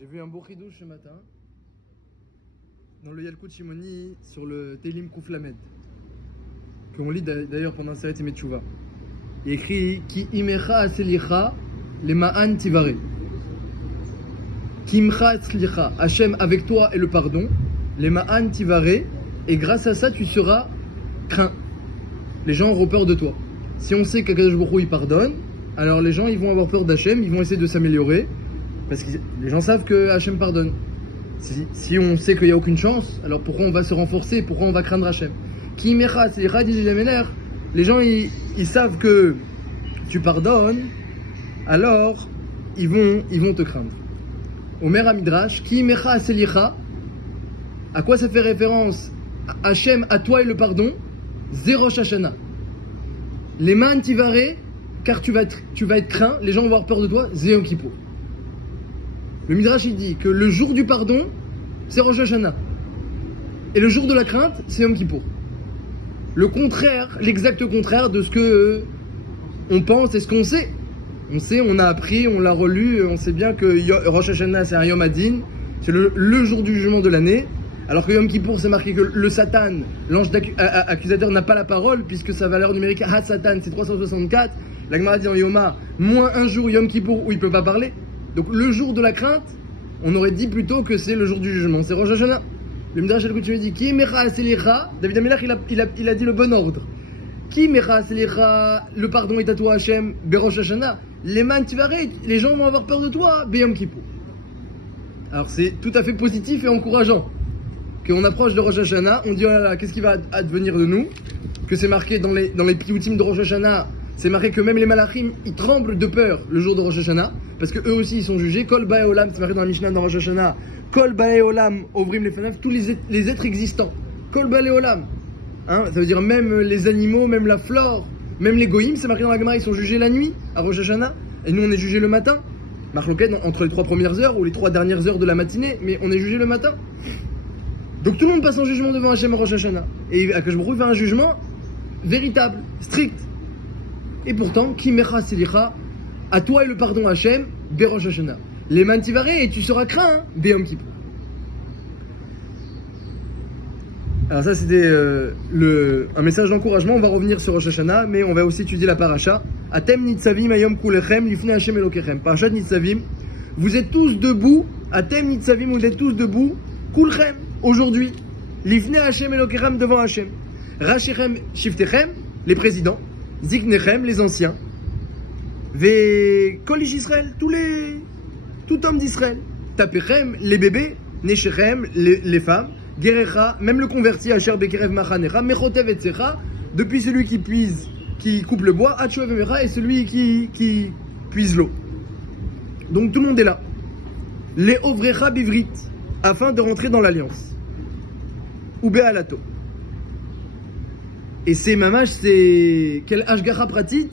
J'ai vu un beau chidouche ce matin dans le Yalkut Shimoni sur le Teilim Kouflamed, qu'on lit d'ailleurs pendant Seret Yemet Teshuvah. Il écrit Ki imecha aselicha le ma'an tivare. Ki imcha aselicha, Hachem avec toi et le pardon, les ma'an tivare, et grâce à ça tu seras craint. Les gens auront peur de toi. Si on sait qu'Akadosh Baruch Hu il pardonne, alors les gens ils vont avoir peur d'Hachem, ils vont essayer de s'améliorer, parce que les gens savent que Hachem pardonne. Si on sait qu'il n'y a aucune chance, alors pourquoi on va se renforcer, pourquoi on va craindre Hachem? Ki imecha aselicha, dit les gens ils savent que tu pardonnes, alors ils vont te craindre. Omer Amidrash, Ki imecha aselicha, à quoi ça fait référence? Hachem, à toi et le pardon, Zé Rosh Hashanah. Les man tivare, car tu vas être craint, les gens vont avoir peur de toi, Zé Yom Kippour. Le Midrash il dit que le jour du pardon, c'est Rosh Hashanah. Et le jour de la crainte, c'est Yom Kippour. Le contraire, l'exact contraire de ce que on pense et ce qu'on sait. On sait, on a appris, on l'a relu, on sait bien que Rosh Hashanah c'est un Yom Hadin, c'est le jour du jugement de l'année. Alors que Yom Kippour c'est marqué que le Satan, l'ange accusateur n'a pas la parole, puisque sa valeur numérique Ha Satan c'est 364. La Gemara dit en Yoma, moins un jour Yom Kippour où il ne peut pas parler. Donc le jour de la crainte, on aurait dit plutôt que c'est le jour du jugement, c'est Rosh Hashanah. Le Midrash Yalkut dit Ki imecha aselicha, David Amelach il a dit le bon ordre. Ki imecha aselicha, le pardon est à toi Hachem, Berosh Hashanah. Les man tivare, les gens vont avoir peur de toi, Beyom Kippour. Alors c'est tout à fait positif et encourageant qu'on approche de Rosh Hashanah, on dit oh là là, qu'est-ce qui va advenir de nous? Que c'est marqué dans les piyutim de Rosh Hashanah, c'est marqué que même les malachim, ils tremblent de peur le jour de Rosh Hashanah, parce que eux aussi ils sont jugés. Kol bae olam, c'est marqué dans la Mishnah dans Rosh Hashanah. Kol bae olam, ovrim les fanav, tous les êtres existants. Kol bae olam, hein, ça veut dire même les animaux, même la flore, même les goïms, c'est marqué dans la Gemara, ils sont jugés la nuit à Rosh Hashanah, et nous on est jugés le matin. Marloquet entre les 3 premières heures ou les 3 dernières heures de la matinée, mais on est jugé le matin. Donc tout le monde passe en jugement devant Hachem à Rosh Hashanah. Et Akadosh Baruch Hu fait un jugement véritable, strict. Et pourtant, Ki imecha aselicha, à toi et le pardon Hachem, Berosh Hashanah. Les man tivare, et tu seras craint, hein, Beyom Kippour. Alors ça c'était un message d'encouragement, on va revenir sur Rosh Hashanah, mais on va aussi étudier la paracha. Atem nitzavim ayom kulechem lifnei Hachem elokechem. Parashat nitzavim, vous êtes tous debout, Atem nitzavim, vous êtes tous debout, kulchem, aujourd'hui, lifnei Hachem elokechem, devant Hachem. Rashichem shiftechem, les présidents, ziknechem, les anciens, ve kol ish Israël, tout homme d'Israël, tapechem, les bébés, neshechem, les femmes, Gerecha, même le converti, Asher Bekerev Machanecha, Mechotev Etzecha, depuis celui qui coupe le bois, Achoev Mecha, et celui qui puise l'eau. Donc tout le monde est là. Les Ovrecha Bivrit, afin de rentrer dans l'alliance. Ou Be'alato. Et c'est mamash, c'est quel Ashgacha Pratit,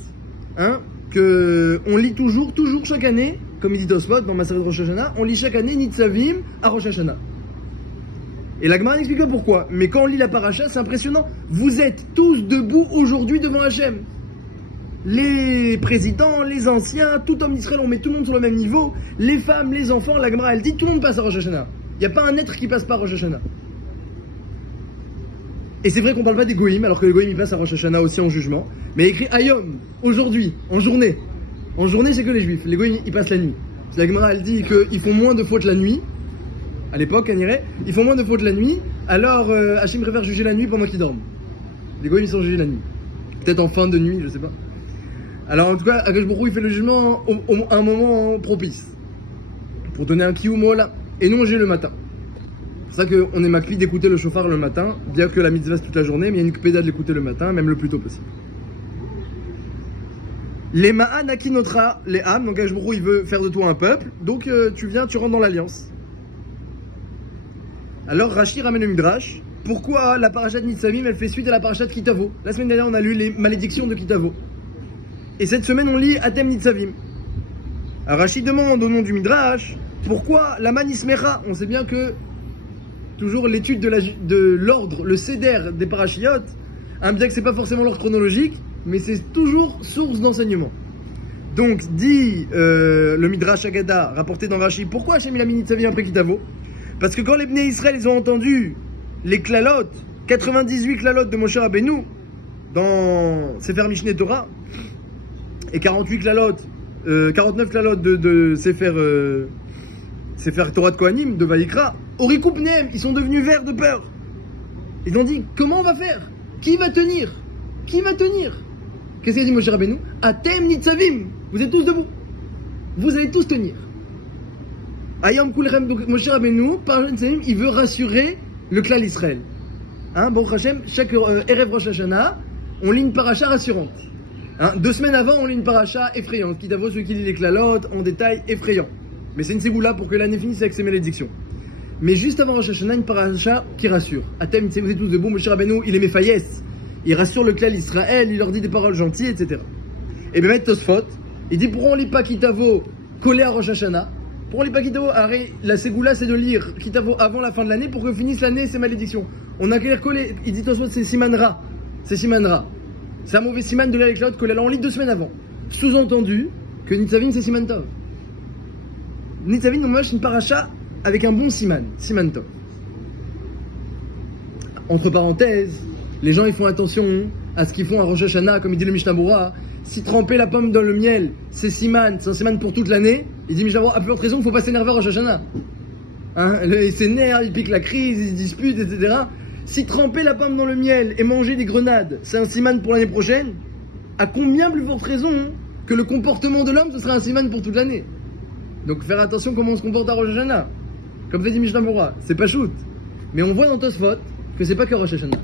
hein, que on lit toujours chaque année, comme il dit Tosfot dans Maseret Rosh Hashanah, on lit chaque année Nitzavim à Rosh Hashanah. Et la Gemara n'explique pas pourquoi. Mais quand on lit la paracha, c'est impressionnant. Vous êtes tous debout aujourd'hui devant Hachem. Les présidents, les anciens, tout homme d'Israël, on met tout le monde sur le même niveau. Les femmes, les enfants, la Gemara elle dit tout le monde passe à Rosh Hashanah. Il n'y a pas un être qui passe pas à Rosh Hashanah. Et c'est vrai qu'on parle pas des goïms, alors que les goïms ils passent à Rosh Hashanah aussi en jugement. Mais écrit Ayom, aujourd'hui, en journée. En journée c'est que les juifs. Les goïms ils passent la nuit. La Gemara elle dit qu'ils font moins de fautes la nuit. À l'époque, ils font moins de fautes la nuit, alors Hachem préfère juger la nuit pendant qu'ils dorment. Les goïms ils sont jugés la nuit. Peut-être en fin de nuit, je sais pas. Alors en tout cas, Akadosh Baruch Hu il fait le jugement à un moment propice. Pour donner un kiyum là. Et non j'ai le matin. C'est pour ça qu'on est makli d'écouter le shofar le matin, bien que la mitzvah c'est toute la journée, mais il y a une kpéda de l'écouter le matin, même le plus tôt possible. Les ma'an akinotra, les âmes, donc Akadosh Baruch Hu il veut faire de toi un peuple, donc tu rentres dans l'alliance. Alors Rashi ramène le Midrash. Pourquoi la parashat Nitzavim elle fait suite à la parashat Kitavo? La semaine dernière on a lu les malédictions de Kitavo. Et cette semaine on lit Atem Nitzavim. Alors Rashi demande au nom du Midrash pourquoi la manismecha. On sait bien que toujours l'étude de l'ordre, le seder des parachiotes, bien que c'est pas forcément l'ordre chronologique, mais c'est toujours source d'enseignement. Donc, dit le Midrash Agada, rapporté dans Rashi, pourquoi Hachem il a mis Nitzavim après Kitavo? Parce que quand les Bnei Israël, ils ont entendu les klalot, 98 klalot de Moshe Rabbeinu, dans Sefer Mishneh Torah, et 48 klalot, 49 klalot de Sefer Torah de Kohanim, de Vayikra, Orikou Pnehem, ils sont devenus verts de peur. Ils ont dit, comment on va faire? Qui va tenir? Qui va tenir? Qu'est-ce qu'a dit Moshe Rabbeinu? Atem Nitzavim, vous êtes tous debout. Vous allez tous tenir. Ayam Kulchem, donc Moshe Rabbeinu, par Nitzavim, il veut rassurer le clan d'Israël. Hein, Baruch Hashem, chaque Erev Rosh Hashanah, on lit une paracha rassurante. Hein, 2 semaines avant, on lit une paracha effrayante. Kitavo, celui qui lit les klalot, en détail, effrayant. Mais c'est une ségoula pour que l'année finisse avec ses malédictions. Mais juste avant Rosh Hashanah, une paracha qui rassure. Atem, vous êtes tous debout, Moshe Rabbeinu, il est Mephayes. Il rassure le clan d'Israël, il leur dit des paroles gentilles, etc. Et bien, Tosfot, il dit, pourquoi on lit pas Kitavo collé à Rosh Hashanah? Pourquoi on lit pas Kitavo? La ségoula, c'est de lire Kitavo avant la fin de l'année pour que finisse l'année ses malédictions. On a qu'à lire collé. Il dit Tosfot, c'est Simanra. C'est Simanra. C'est un mauvais siman de lire avec l'autre collé. Alors on lit 2 semaines avant. Sous-entendu que Nitzavim, c'est Siman Tov. Nitzavim, on mange une paracha avec un bon siman. Siman Tov. Entre parenthèses, les gens ils font attention à ce qu'ils font à Rosh Hashanah, comme il dit le Mishnah Berurah. Si tremper la pomme dans le miel, c'est siman, c'est un siman pour toute l'année. Il dit Mishnah Berurah, à plus forte raison, il ne faut pas s'énerver à Rosh Hashanah. Hein, il s'énerve, il pique la crise, il se dispute, etc. Si tremper la pomme dans le miel et manger des grenades, c'est un siman pour l'année prochaine, à combien plus forte raison que le comportement de l'homme, ce sera un siman pour toute l'année. Donc faire attention comment on se comporte à Rosh Hashanah. Comme fait dit Mishnah Berurah, c'est pas shoot. Mais on voit dans Tosfot que c'est pas que Rosh Hashanah.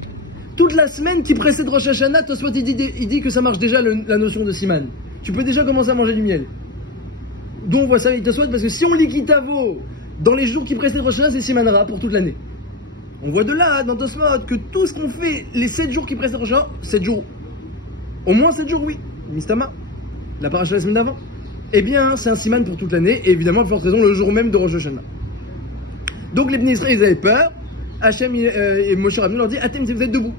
Toute la semaine qui précède Rosh Hashanah, Tosfot il dit que ça marche déjà la notion de siman. Tu peux déjà commencer à manger du miel. D'où on voit ça avec Tosfot, parce que si on lit Kitavo dans les jours qui précèdent Rosh Hashanah, c'est simanra pour toute l'année. On voit de là, dans Tosfot, que tout ce qu'on fait les 7 jours qui précèdent Rosh Hashanah, 7 jours. Au moins 7 jours, oui. Mistama, la paracha la semaine d'avant. Eh bien, c'est un siman pour toute l'année, et évidemment, pour forte raison, le jour même de Rosh Hashanah. Donc les Bnei Israël, ils avaient peur. Hachem et Moshe Rabbeinu leur dit Atem, vous êtes debout.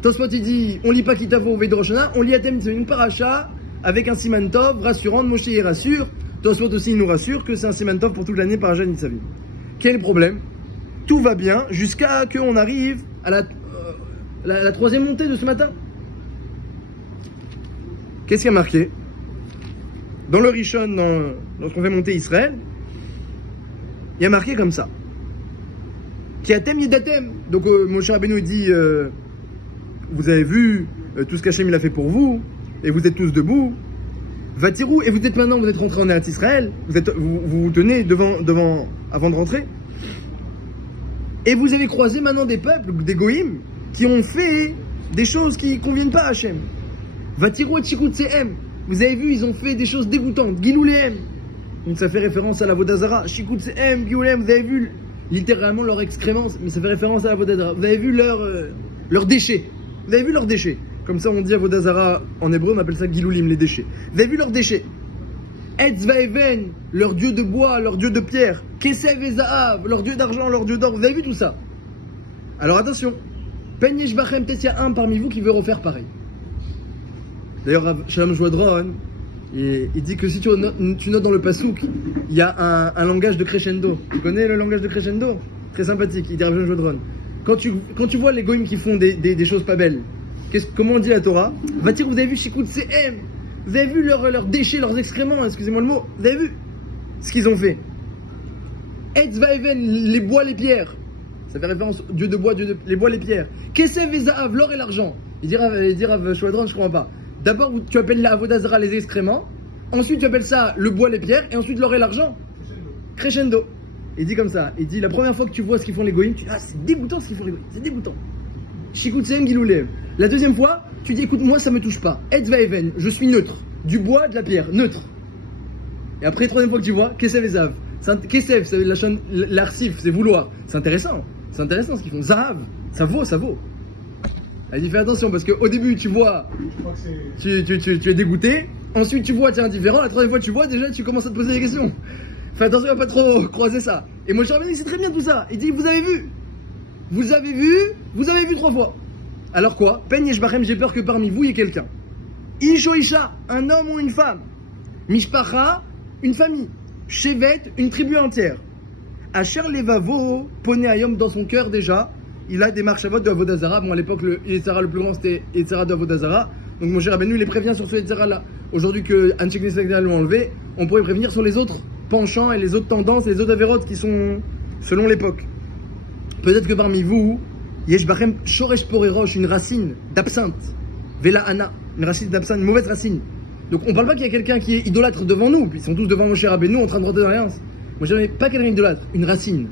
Tosfot il dit on lit pas Kitavo au veille de Rosh Hashanah, on lit Atem, c'est une paracha avec un siman tov rassurant. Moshe y rassure. Tosfot aussi il nous rassure que c'est un siman tov pour toute l'année par Paracha Nitzavim. Quel est le problème? Tout va bien jusqu'à qu'on arrive à la 3e montée de ce matin. Qu'est-ce qui a marqué? Dans le Rishon, lorsqu'on fait monter Israël, il y a marqué comme ça. Qui atem yedatem. Donc Moshe Rabbeinu dit vous avez vu tout ce qu'Hachem il a fait pour vous et vous êtes tous debout. Vatirou, et vous êtes rentrés en Eretz Israël, vous tenez devant avant de rentrer. Et vous avez croisé maintenant des peuples, des goïms, qui ont fait des choses qui conviennent pas à Hachem. Vatirou et Shikutsehem. Vous avez vu, ils ont fait des choses dégoûtantes. Giloulehem. Donc ça fait référence à la Vodazara. Shikutsehem, Giloulehem, vous avez vu littéralement leur excrémence, mais ça fait référence à la Vodazara. Vous avez vu leurs déchets. Vous avez vu leurs déchets. Comme ça on dit à Vodazara en hébreu, on appelle ça Giloulim, les déchets. Vous avez vu leurs déchets. Etzvaeven, leur dieu de bois, leur dieu de pierre. Kesev et Zahav, leur dieu d'argent, leur dieu d'or. Vous avez vu tout ça? Alors attention. Pen Yeshbachem, peut-être il y a un parmi vous qui veut refaire pareil. D'ailleurs, Shalom Joadron, il dit que si tu notes dans le pasouk, il y a un langage de crescendo. Tu connais le langage de crescendo? Très sympathique, il dit Shalom Joadron. Quand tu vois les goïms qui font des choses pas belles, comment on dit la Torah? Va-t-il, vous avez vu Shikut CM? Vous avez vu leurs déchets, leurs excréments, excusez-moi le mot? Vous avez vu ce qu'ils ont fait? Etz Vaeven, les bois, les pierres. Ça fait référence au dieu de bois, les bois, les pierres. Kesev et Zahav, l'or et l'argent. Il dit Rav Shwadron, je comprends pas. D'abord, tu appelles la Avodazara les excréments. Ensuite, tu appelles ça le bois, les pierres. Et ensuite, l'or et l'argent. Crescendo. Il dit comme ça. Il dit la première fois que tu vois ce qu'ils font les goïms, tu dis ah, c'est dégoûtant ce qu'ils font les goïms. C'est dégoûtant. Shikutseem Giloulev. La deuxième fois, tu dis écoute, moi ça me touche pas. Etz Vaeven, je suis neutre. Du bois, de la pierre, neutre. Et après, troisième fois que tu vois, Kesev et Zahav. Kesev, c'est l'arsif, c'est vouloir. C'est intéressant. C'est intéressant ce qu'ils font. Zahav, ça vaut. Elle dit fais attention parce qu'au début tu vois, tu es dégoûté, ensuite tu vois tu es indifférent, la troisième fois tu vois déjà tu commences à te poser des questions. Fais attention à pas trop croiser ça. Et Moshe Rabbeinu c'est très bien tout ça. Il dit vous avez vu 3 fois. Alors quoi? Pen Yeshbachem, j'ai peur que parmi vous il y ait quelqu'un. Isho Isha, un homme ou une femme. Mishpacha, une famille. Shevet, une tribu entière. Asher Levavo, Poné Ayom dans son cœur déjà, il a des marchavot de Avodazara. Bon, à l'époque, le Yetzara le plus grand c'était Yetzara de Avodazara. Donc Moshe Rabbeinu il les prévient sur ce Yetzara là. Aujourd'hui que Anshek Nisraël l'ont enlevé, on pourrait prévenir sur les autres penchants et les autres tendances et les autres avérotes qui sont selon l'époque. Peut-être que parmi vous, Yesh Bachem Shoresh Porerosh, une racine d'absinthe. Vela Ana, une racine d'absinthe, une mauvaise racine. Donc on parle pas qu'il y a quelqu'un qui est idolâtre devant nous, puis ils sont tous devant Moshe Rabbeinu en train de rentrer dans rien. Moi je n'ai pas quelqu'un idolâtre, une racine.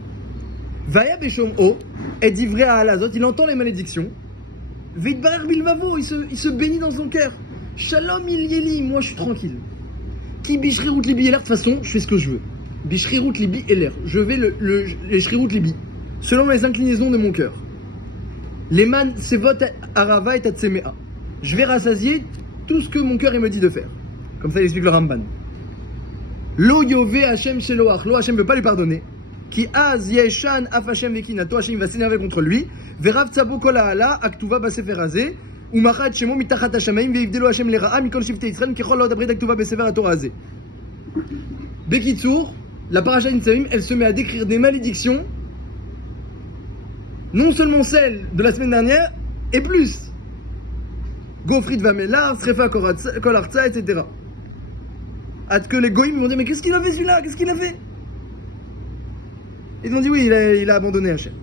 Vaya Beshom O, est d'ivré à Alazot, il entend les malédictions. Veidbarer Bilvavo, il se bénit dans son cœur. Shalom il yeli, moi je suis tranquille. Qui Bishri Rout Libi et l'air, de toute façon, je fais ce que je veux. Bishri Rout Libi et l'air, je vais les Shrirout Libi, selon les inclinaisons de mon cœur. Les man Sevot Arava et Tatsemea. Je vais rassasier tout ce que mon cœur me dit de faire. Comme ça il explique le Ramban. Lo Yove Hashem Sheloach, Lo Hashem ne veut pas lui pardonner. Qui Az Yeshan Af Hashem Vekinato, Hashem va s'énerver contre lui. Verav Tzabo Kol Ha'ala, Aktuva Basefer Hazeh. Umachat Shemo Mitachat Hashamayim, Veivdelo Hashem Lera'a, Mikol Shivtei Yisrael, Kechol Laod Abrit Aktuva Basefer HaTorah Hazeh. Bekitsour, la paracha Nitzavim, elle se met à décrire des malédictions, non seulement celles de la semaine dernière, et plus. Gofrit Vamelar, Srefa Kol Artsa, etc. Hâte que les goïms vont dire, mais qu'est-ce qu'il a fait celui-là? Qu'est-ce qu'il a fait? Ils ont dit oui, il a abandonné Hachem.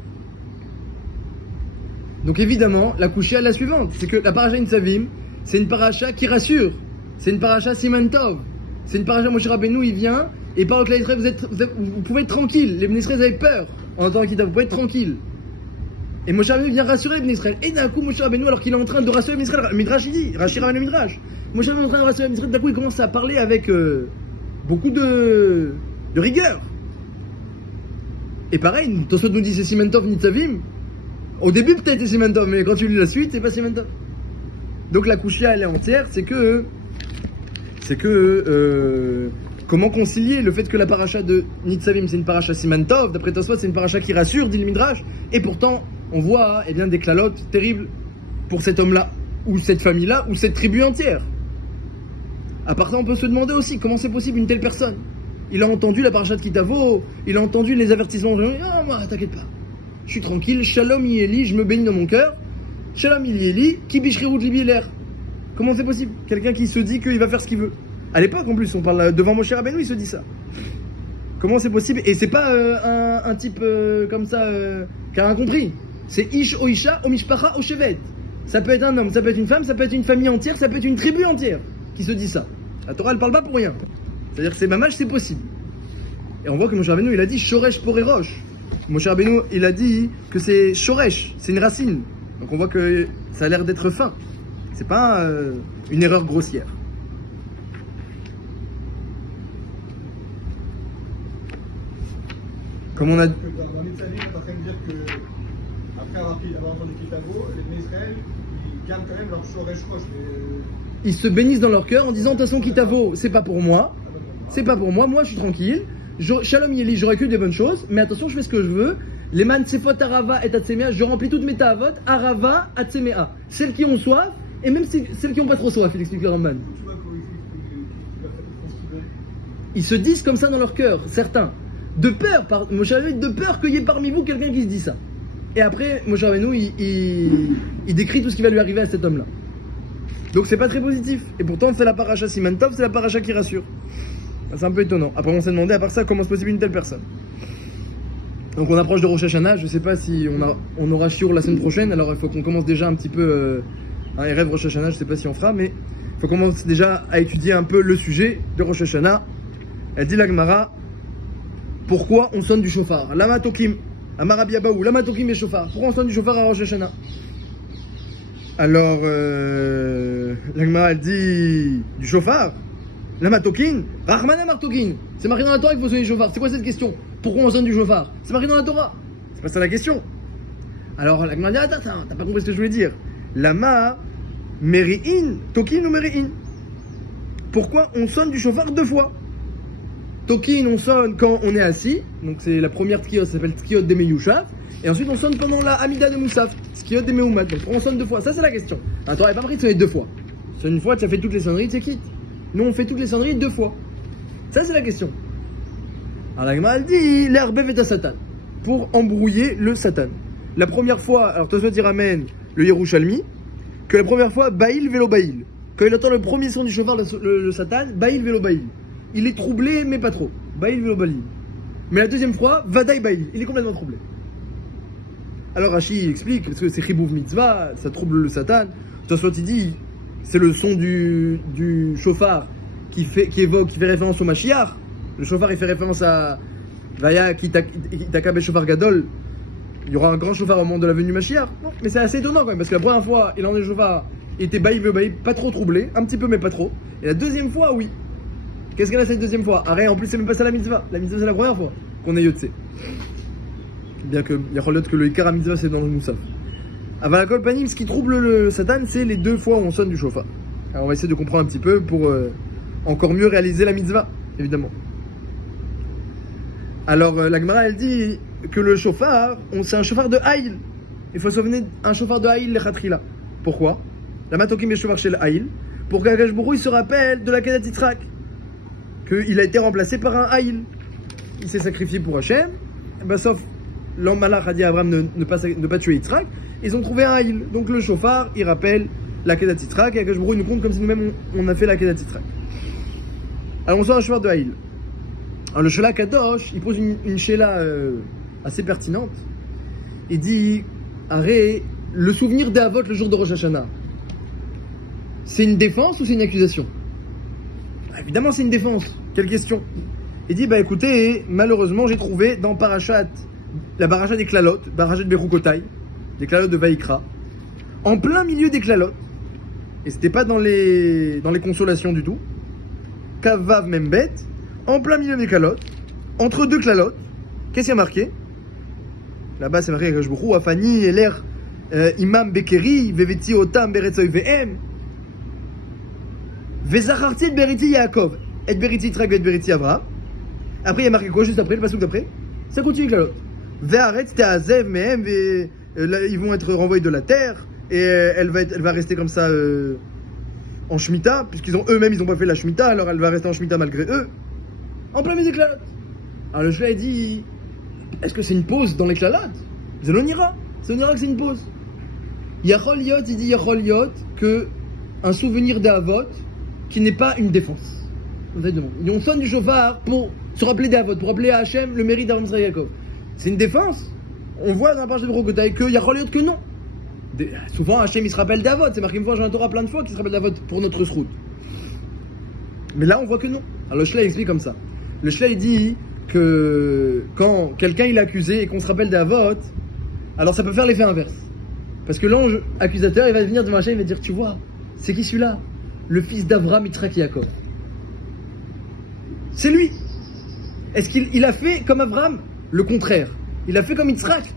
Donc évidemment, la couchée est la suivante, c'est que la paracha Nitzavim, c'est une paracha qui rassure, c'est une paracha Siman Tov, c'est une paracha Moshe Rabbeinu, il vient et parle au Klal Yisraël, vous pouvez être tranquille, les Bnei Israël avaient peur en entendant Kita, vous pouvez être tranquille. Et Moshe Rabbeinu vient rassurer les Bnei Israël. Et d'un coup, Moshe Rabbeinu, alors qu'il est en train de rassurer les Bnei Israël, Midrash il dit, Rashi ramène le Midrash, Moshe Rabbeinu est en train de rassurer les Bnei Israël, d'un coup il commence à parler avec beaucoup de rigueur. Et pareil, Tosot nous dit c'est Siman Tov Nitzavim. Au début peut-être c'est Siman Tov, mais quand tu lis la suite, c'est pas Siman Tov. Donc la Kushia elle est entière, c'est que comment concilier le fait que la paracha de Nitzavim c'est une paracha Siman Tov, d'après Tosot c'est une paracha qui rassure, dit le Midrash, et pourtant on voit eh bien, des klalotes terribles pour cet homme-là, ou cette famille-là, ou cette tribu entière. À part ça, on peut se demander aussi comment c'est possible une telle personne. Il a entendu la paracha de Kitavo, il a entendu les avertissements. Ah, moi, t'inquiète pas. Je suis tranquille. Shalom Yeli, je me bénis dans mon cœur. Shalom Yeli, qui bishri rout libi l'air. Comment c'est possible? Quelqu'un qui se dit qu'il va faire ce qu'il veut. À l'époque, en plus, on parle devant Moshe Rabbeinu, il se dit ça. Comment c'est possible? Et c'est pas un type comme ça qui a rien compris. C'est Ish o Isha o Mishpacha o Shevet. Ça peut être un homme, ça peut être une femme, ça peut être une famille entière, ça peut être une tribu entière qui se dit ça. La Torah, elle parle pas pour rien. C'est-à-dire que c'est mamage, c'est possible. Et on voit que Moshe Rabbeinu, il a dit Shoresh Porerosh. Moshe Rabbeinu, il a dit que c'est Shoresh, c'est une racine. Donc on voit que ça a l'air d'être fin. C'est pas une erreur grossière. Comme on a dit. Dans l'Itzavim, on est en train de dire que, après avoir entendu Kitavo, les Bnei Israël, ils gardent quand même leur Shoresh Rosh. Ils se bénissent dans leur cœur en disant de toute façon Kitavo, c'est pas pour moi. C'est pas pour moi, moi je suis tranquille. Shalom Yeli, j'aurais que des bonnes choses, mais attention, je fais ce que je veux. Les man Sefot Arava et Atsemea, je remplis toutes mes ta'avot, Arava, Atsemea. Celles qui ont soif, et même celles qui ont pas trop soif, il explique le Ramban. Ils se disent comme ça dans leur cœur, certains. De peur, Moshe Rabbeinu, de peur qu'il y ait parmi vous quelqu'un qui se dit ça. Et après, Moshe Rabbeinu, il décrit tout ce qui va lui arriver à cet homme-là. Donc c'est pas très positif. Et pourtant, c'est la paracha Siman Tov, c'est la paracha qui rassure. C'est un peu étonnant. Après, on s'est demandé, à part ça, comment c'est possible une telle personne. Donc on approche de Rosh Hashanah, je sais pas si on aura Shiur la semaine prochaine, alors il faut qu'on commence déjà un petit peu un rêve Rosh Hashanah, je sais pas si on fera, mais il faut qu'on commence déjà à étudier un peu le sujet de Rosh Hashanah. Elle dit la Gemara, pourquoi on sonne du shofar? Lama tokim, Amar Rabbi Abahu, lama tokim et shofar. Pourquoi on sonne du shofar à Rosh Hashanah? Alors, la Gemara elle dit du shofar. Lama tokin, Rahmana martokin. C'est marqué dans la Torah qu'il faut sonner du shofar. C'est quoi cette question? Pourquoi on sonne du shofar? C'est marqué dans la Torah. C'est pas ça la question. Alors la Gemara dit attends, t'as pas compris ce que je voulais dire. Lama meri'in, tokin ou meri'in. Pourquoi on sonne du shofar deux fois? Tokin, on sonne quand on est assis, donc c'est la première tkiyot, ça s'appelle tkiyot de Meyushav, et ensuite on sonne pendant la Amida de Moussaf, tkiyot de Meumad, donc on sonne deux fois, ça c'est la question. Attends, il n'y a pas marqué de sonner deux fois. C'est une fois, tu as fait toutes les sonneries, tu es quitte. Nous on fait toutes les sonneries deux fois. Ça, c'est la question. Alors la Gemara, elle dit, l'herbe est à Satan, pour embrouiller le Satan. La première fois, alors Tosfot il ramène le Yerushalmi, que la première fois, Baïl vélo Baïl. Quand il entend le premier son du chauffard, le Satan, Baïl vélo Baïl. Il est troublé, mais pas trop. Baïl vélo Baïl. Mais la deuxième fois, Vadaï Baïl. Il est complètement troublé. Alors Rashi explique, parce que c'est Chibouv Mitzvah, ça trouble le Satan. Tosfot il dit, c'est le son du chauffard qui fait référence au Mashiach. Le chauffard il fait référence à Vaya Kitaka Beshofar Gadol. Il y aura un grand chauffard au moment de la venue Mashiach. Non, mais c'est assez étonnant quand même, parce que la première fois, il en est chauffard, il était baï, pas trop troublé, un petit peu mais pas trop. Et la deuxième fois, oui. Qu'est-ce qu'elle a cette deuxième fois? Arrête, en plus c'est même pas ça la mitzvah. La mitzvah c'est la première fois qu'on est Yotse. Bien que, il y a que le Ikara mitzvah c'est dans le Moussaf. Avalakol Panim, ce qui trouble le Satan, c'est les deux fois où on sonne du chauffard. Alors on va essayer de comprendre un petit peu pour encore mieux réaliser la mitzvah, évidemment. Alors la Gemara elle dit que le chauffard, c'est un chauffard de Haïl. Il faut se souvenir un chauffard de Haïl, le Khatrila. Pourquoi? La Matokim est chauffard chez le Haïl. Pour qu'Akash Bourou il se rappelle de la Kedat Yitzhak. Qu'il a été remplacé par un Haïl. Il s'est sacrifié pour Hachem. Ben, sauf l'homme malach a dit à Abraham ne pas tuer Yitzhak. Ils ont trouvé un Haïl. Donc le chauffard, il rappelle la Kedat Yitzhak. Et Akash Bourou il nous compte comme si nous-mêmes on a fait la Kedat Yitzhak. Alors on sort un chauffard de Haïl. Alors le Shola Kadosh, il pose une Sheila assez pertinente. Il dit, arrête, le souvenir d'Avot le jour de Rosh Hashanah, c'est une défense ou c'est une accusation? Évidemment c'est une défense. Quelle question? Il dit, bah écoutez, malheureusement j'ai trouvé dans la paracha des Klalot, paracha de Berukotai, des Klalot de Vaïkra, en plein milieu des Klalot, et c'était pas dans les consolations du tout, Kavav Membet, en plein milieu des Klalot, entre deux Klalot, qu'est-ce qu'il y a marqué? Là-bas c'est marqué Rejbourou, Afani, Eler, Imam Bekeri, Veveti Otam, Beretzoy Vehem, Vezacharti et Beriti Yaakov, et Beriti Yitzhak et Beriti Avraham. Après il y a marqué quoi juste après, le passage d'après? Ça continue Klalot. Ve'aret Te'azev Mehem, ils vont être renvoyés de la terre, et elle va rester comme ça en Shemitah, puisqu'ils ont eux-mêmes ils n'ont pas fait la Shemitah, alors elle va rester en Shemitah malgré eux. En plein milieu des Klalot. Alors le Shlomo dit, est-ce que c'est une pause dans les Klalot? C'est l'onira. C'est l'onira que c'est une pause. Yachol Yot, il dit Yachol Yot, que un souvenir d'Avot qui n'est pas une défense. On sonne du chauffard pour se rappeler d'Avot, pour rappeler à Hachem le mérite d'Avram Israël Yaakov. C'est une défense. On voit dans la page de Berukotai que Yachol Yot que non. Souvent Hachem il se rappelle d'Avot. C'est marqué une fois, j'ai un Torah plein de fois qui se rappelle d'Avot pour notre route. Mais là on voit que non. Alors le Shlomo explique comme ça. Le Shlomo dit que quand quelqu'un il est accusé et qu'on se rappelle d'Avot, alors ça peut faire l'effet inverse. Parce que l'ange accusateur il va venir devant Hachem et il va dire, tu vois, c'est qui celui-là? Le fils d'Avraham, Yitzhak et Yaakov. C'est lui. Est-ce qu'il a fait comme Avraham? Le contraire. Il a fait comme Yitzhak?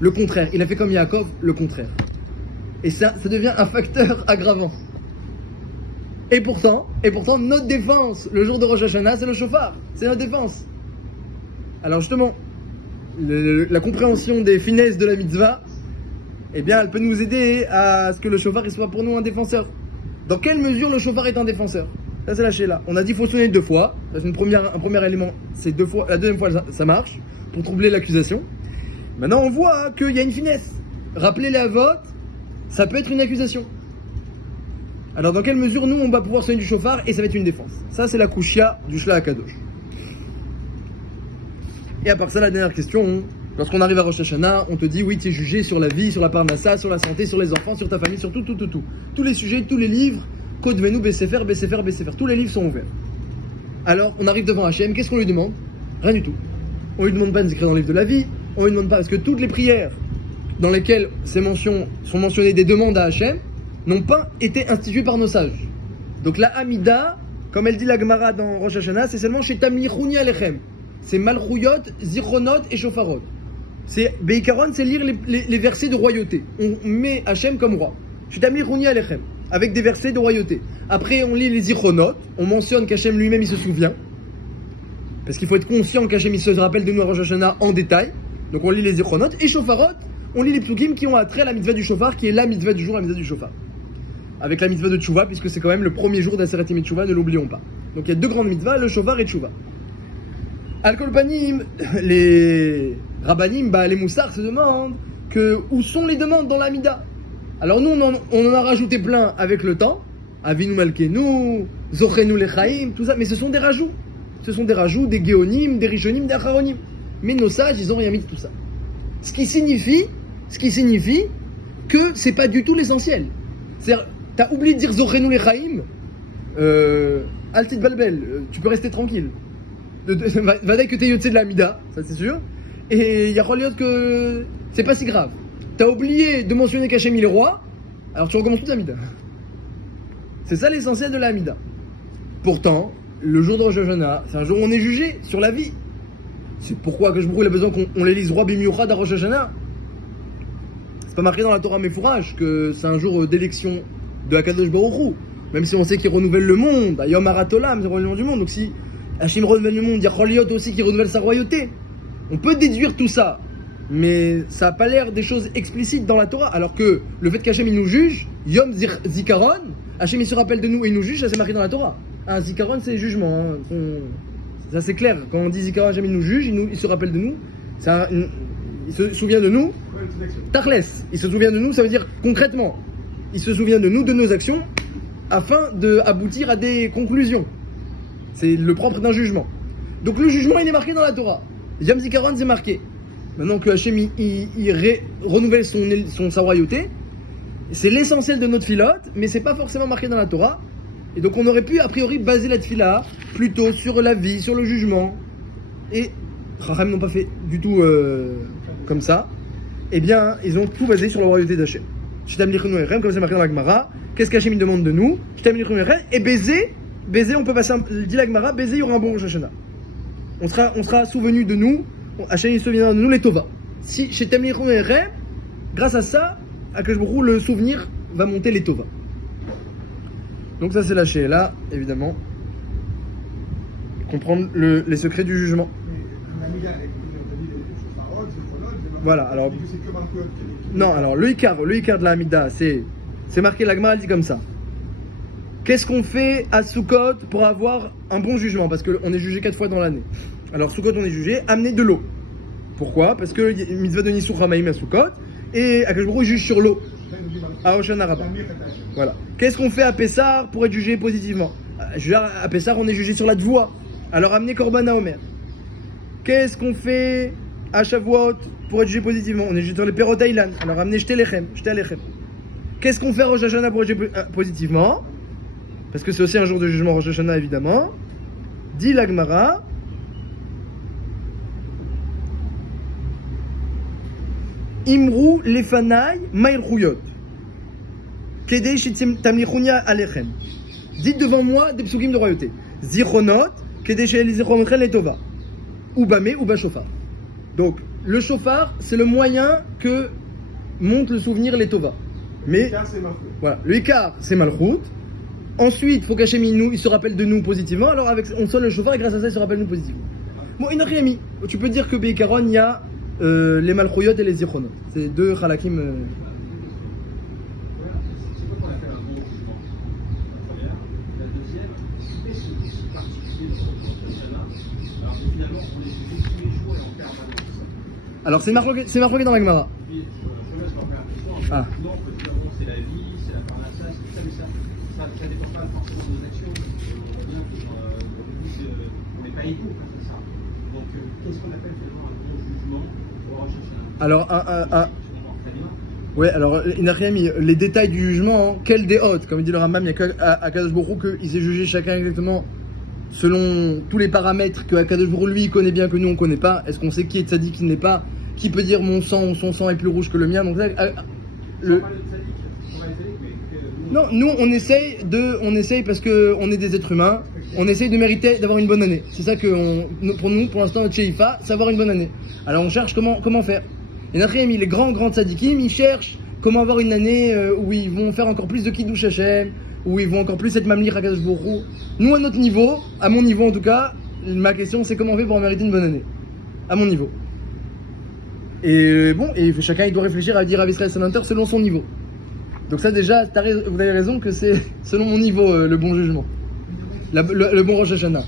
Le contraire. Il a fait comme Yaakov? Le contraire. Et ça devient un facteur aggravant. Et pourtant, notre défense, le jour de Rosh Hashanah, c'est le chauffard. C'est notre défense. Alors justement, la compréhension des finesses de la mitzvah, eh bien, elle peut nous aider à ce que le chauffard il soit pour nous un défenseur. Dans quelle mesure le chauffard est un défenseur? Ça c'est la Sheila. On a dit qu'il faut sonner deux fois. C'est un premier élément, c'est deux fois. La deuxième fois, ça marche, pour troubler l'accusation. Maintenant, on voit qu'il y a une finesse. Rappeler la vote, ça peut être une accusation. Alors dans quelle mesure nous on va pouvoir sonner du chauffard et ça va être une défense? Ça c'est la kushia du Shla HaKadosh. Et à part ça, la dernière question, lorsqu'on arrive à Rosh Hashanah, on te dit oui tu es jugé sur la vie, sur la parnassa, sur la santé, sur les enfants, sur ta famille, sur tout. Tous les sujets, tous les livres, Kod Venu, Bessefer, tous les livres sont ouverts. Alors on arrive devant Hachem, qu'est-ce qu'on lui demande? Rien du tout. On lui demande pas de s'écrire dans le livre de la vie, on lui demande pas, parce que toutes les prières dans lesquelles sont mentionnées des demandes à Hachem, n'ont pas été institués par nos sages. Donc la Hamida, comme elle dit la Gemara dans Rosh Hashanah, c'est seulement chez Tamlichouni Alechem. C'est Malchuyot, Zichronot et Shofarot. C'est Beikaron, c'est lire les versets de royauté. On met Hachem comme roi. Chez Tamlichouni Alechem, avec des versets de royauté. Après on lit les Zichronot, on mentionne qu'Hachem lui-même il se souvient. Parce qu'il faut être conscient qu'Hachem il se rappelle de nous à Rosh Hashanah en détail. Donc on lit les Zichronot et Shofarot, on lit les psukim qui ont attrait à la mitzvah du chauffard, qui est la mitzvah du jour, la mitzvah du chauffard. Avec la mitzvah de Tchouva, puisque c'est quand même le premier jour d'Aseret Yemei Tchouva, ne l'oublions pas. Donc il y a deux grandes mitzvahs, le chauffard et Tchouva. Al-Kolpanim, les Rabbanim, les Moussars se demandent où sont les demandes dans l'Amida. Alors nous, on en a rajouté plein avec le temps. Avinu Malkenu, Zochenu Lechaim, tout ça. Mais ce sont des rajouts. Ce sont des rajouts, des Géonim, des Rishonim, des Acharonim. Mais nos sages, ils n'ont rien mis de tout ça. Ce qui signifie que c'est pas du tout l'essentiel. C'est-à-dire, t'as oublié de dire Zochenu Lechaim, Altit Balbel, tu peux rester tranquille. Va que t'es yotze de l'Amida, ça c'est sûr. Et il y a Choliot que c'est pas si grave. T'as oublié de mentionner qu'Hachem il est roi, alors tu recommences toute l'Amida. C'est ça l'essentiel de l'Amida. Pourtant, le jour de Rosh Hashanah, c'est un jour où on est jugé sur la vie. C'est pourquoi que je il a besoin qu'on les lise roi Bimiouchad à Rosh Hashanah. C'est pas marqué dans la Torah Mefourage que c'est un jour d'élection de Hakadosh Baruch Hu. Même si on sait qu'il renouvelle le monde, Yom Haratolam, c'est le renouvellement du monde. Donc si Hachem renouvelle le monde, il y a Choliot aussi qui renouvelle sa royauté. On peut déduire tout ça, mais ça n'a pas l'air des choses explicites dans la Torah. Alors que le fait qu'Hachem il nous juge, Yom Zikaron, Hachem il se rappelle de nous et il nous juge, ça c'est marqué dans la Torah. Ah, Zikaron c'est jugement, hein. Ça c'est clair. Quand on dit Zikaron, Hachem il nous juge, il se rappelle de nous, il se souvient de nous. Tachles, il se souvient de nous, ça veut dire concrètement, il se souvient de nous, de nos actions, afin d'aboutir à des conclusions. C'est le propre d'un jugement. Donc le jugement il est marqué dans la Torah. Yom Zikaron c'est marqué. Maintenant que Hachem il renouvelle sa royauté, c'est l'essentiel de notre filote, mais c'est pas forcément marqué dans la Torah. Et donc on aurait pu a priori baser la tefila plutôt sur la vie, sur le jugement. Et Chacham n'ont pas fait du tout comme ça. Eh bien ils ont tout basé sur la royauté d'Hachem. Comme c'est marqué dans la Gemara. Qu'est-ce qu'Hachem demande de nous? Et baiser, on peut passer dit la Gemara, baiser, il y aura un bon Rosh Hashanah. On sera souvenu de nous, Hachem il se souviendra de nous, les Tova. Si chez Tamlichon Echem, grâce à ça, à Kajbourou, le souvenir va monter les Tova. Donc ça c'est la Sheela, évidemment. Comprendre les secrets du jugement. Voilà, alors. Non, alors le Ikar de la Hamida, c'est marqué, la Gemara elle dit comme ça. Qu'est-ce qu'on fait à Sukkot pour avoir un bon jugement? Parce qu'on est jugé 4 fois dans l'année. Alors Sukkot on est jugé, amener de l'eau. Pourquoi? Parce que y a une mitzvah de Nisur Hamaim à Sukkot, et Akadosh Baruch Hu juge sur l'eau. À Hoshana Rabbah. Voilà. Qu'est-ce qu'on fait à Pessar pour être jugé positivement? À Pessar on est jugé sur la Dvoa. Alors amener Korban Omer. Qu'est-ce qu'on fait à Shavuot pour être jugé positivement? On est jugé sur les Perot Haïlan. Alors amener Shte Lechem. Qu'est-ce qu'on fait à Rosh Hashanah pour être jugé positivement? Parce que c'est aussi un jour de jugement Rosh Hashanah évidemment. Dit la Gemara. Imru lefanai maïrhouyot. Kedei shitim tamlichunia alechem. Dites devant moi des psukim de royauté. Zichronot, kedei sheli zichronot letova. Ou bamé ou bashofar. Donc, le shofar, c'est le moyen que monte le souvenir letova. Mais, voilà, le ikar, c'est malchut. Ensuite, il faut qu'Hachem il se rappelle de nous positivement. Alors, on sonne le shofar et grâce à ça, il se rappelle de nous positivement. Bon, il n'a rien mis. Tu peux dire que Beikaron, il y a les malchouyot et les zichronot. C'est deux halakim. Alors c'est marqué dans la Gemara. Ah. C'est la vie, c'est la parnassa, c'est tout ça, mais ça dépend pas forcément de nos actions. On voit bien qu'on n'est pas égaux face à ça. Donc qu'est-ce qu'on appelle finalement un bon jugement pour Rosh Hashanah? Alors ouais, alors il n'a rien mis. Les détails du jugement, quel des hôtes, comme dit le Rambam, il y a qu'à Kadosh Baruch Hu qu'il s'est jugé chacun exactement selon tous les paramètres que Kadosh Baruch Hu lui il connaît bien que nous on connaît pas. Est-ce qu'on sait qui est tzaddik, qui ne l'est pas? Qui peut dire mon sang ou son sang est plus rouge que le mien? Donc là, non, nous on essaye parce que on est des êtres humains, on essaye de mériter d'avoir une bonne année. C'est ça que pour nous, pour l'instant, notre Sheifa, c'est avoir une bonne année. Alors on cherche comment faire. Et notre ami, les grands tzadikim, ils cherchent comment avoir une année où ils vont faire encore plus de Kiddush Hashem, où ils vont encore plus être mamlir à Kadosh Baruch Hu. Nous, à notre niveau, à mon niveau en tout cas, ma question c'est comment on fait pour mériter une bonne année. À mon niveau. Et bon, et chacun il doit réfléchir à dire à Israël Salanter selon son niveau. Donc ça déjà, vous avez raison que c'est selon mon niveau le bon jugement. Le bon Rosh Hashanah.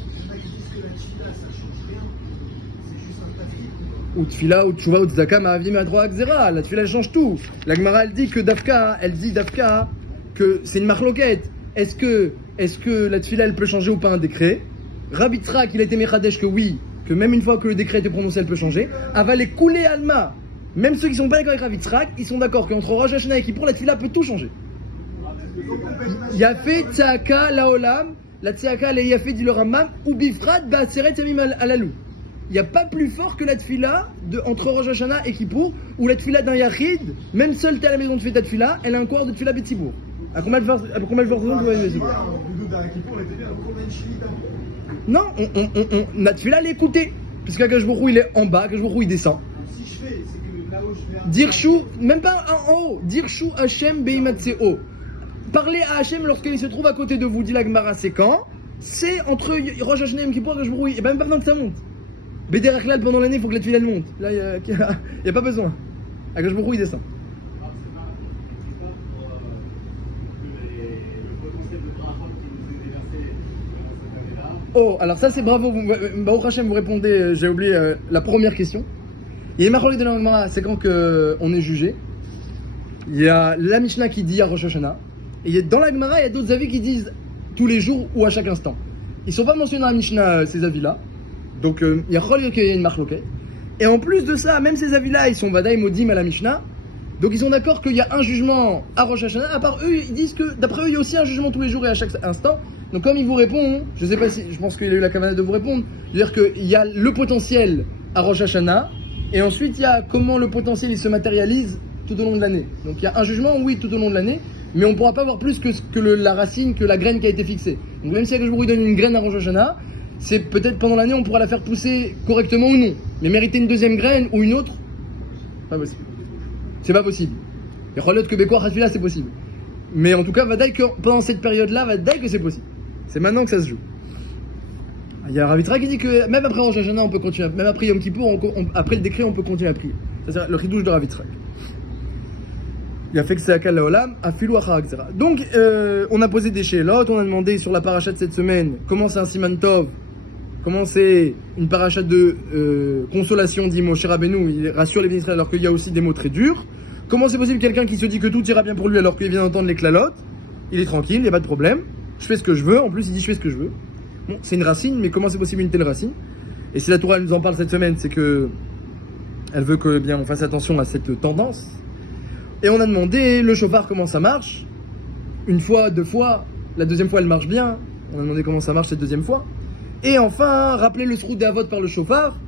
ou tfila, ou tchouva, ou tzaka, ma'avim, adroa, xera. La tfila, elle change tout. La Gemara, elle dit que Dafka, que c'est une marloquette. Est-ce que la tfila, elle peut changer ou pas un décret? Rabbi Tzrak, il a été mechadesh que oui, que même une fois que le décret était prononcé, elle peut changer. Avalé couler alma. Même ceux qui sont pas d'accord avec Rabbi Tzrak, ils sont d'accord qu'entre Rosh Hashanah et Kippour, la tfila peut tout changer. Il y a fait tzaka laolam, la tzaka le yafé dit le Rambam, ou bifrat ba'atzeret yamim alalou. Il n'y a pas plus fort que la tfila entre Rosh Hashanah et Kippour, ou la tfila d'un yachid, même seul t'es à la maison de fait ta tfila, elle a un corps de tfila b'tzibour. À combien de fois vous voyez le non, la tfila l'écouter. Puisque Akash Borou il est en bas, Akash Borou il descend. Si je fais, c'est que là où je vais. Dirchou, même pas en haut, Dirchou Hachem Beimatseo. Parlez à Hachem lorsqu'il se trouve à côté de vous, dit la Gemara, c'est quand? C'est entre Rosh Hashanah et Kippour, Akash Borou, et même pas besoin que ça monte. Bédérakhlal pendant l'année, il faut que la tfila elle monte. Là, il n'y a pas besoin. Akash Borou il descend. Oh, alors ça c'est bravo, Baruch Hashem, vous répondez, j'ai oublié la première question. Il y a une marque de la Gemara, c'est quand on est jugé. Il y a la Mishnah qui dit à Rosh Hashanah, et dans la Gemara, il y a d'autres avis qui disent tous les jours ou à chaque instant. Ils ne sont pas mentionnés dans la Mishnah, ces avis-là. Donc il y a une marloquette. Et en plus de ça, même ces avis-là, ils sont Vadaï Modim à la Mishnah. Donc ils sont d'accord qu'il y a un jugement à Rosh Hashanah. À part eux, ils disent que d'après eux, il y a aussi un jugement tous les jours et à chaque instant. Donc comme il vous répond, je sais pas si, je pense qu'il a eu la camarade de vous répondre, c'est-à-dire qu'il y a le potentiel à Rosh Hashanah, et ensuite il y a comment le potentiel il se matérialise tout au long de l'année. Donc il y a un jugement, oui, tout au long de l'année, mais on ne pourra pas voir plus que la racine, que la graine qui a été fixée. Donc même si je vous donne une graine à Rosh Hashanah, c'est peut-être pendant l'année on pourra la faire pousser correctement ou non. Mais mériter une deuxième graine ou une autre, pas possible. C'est pas possible. Et relote que Bekwa Hatfila c'est possible. Mais en tout cas, Vadaï que pendant cette période-là, Vadaï que c'est possible. C'est maintenant que ça se joue. Il y a Rabbi Tzrak qui dit que même après Rosh Hashanah, on peut continuer, même après Yom Kippour, après le décret, on peut continuer à prier. C'est le chidouche de Rabbi Tzrak. Il a fait que c'est Akal Laolam, Afilou Achar, etc. Donc, on a posé des shélotes, on a demandé sur la paracha de cette semaine comment c'est un Siman Tov, comment c'est une paracha de consolation, dit Moshe Rabbeinu, il rassure les bénis Israël alors qu'il y a aussi des mots très durs. Comment c'est possible quelqu'un qui se dit que tout ira bien pour lui alors qu'il vient d'entendre les clalotes, il est tranquille, il n'y a pas de problème. Je fais ce que je veux, en plus il dit je fais ce que je veux. Bon, c'est une racine, mais comment c'est possible une telle racine? Et si la Torah nous en parle cette semaine, c'est que elle veut que bien on fasse attention à cette tendance. Et on a demandé le chauffard comment ça marche. Une fois, deux fois, la deuxième fois elle marche bien. On a demandé comment ça marche cette deuxième fois. Et enfin, rappeler le sroud d'Avot par le chauffard.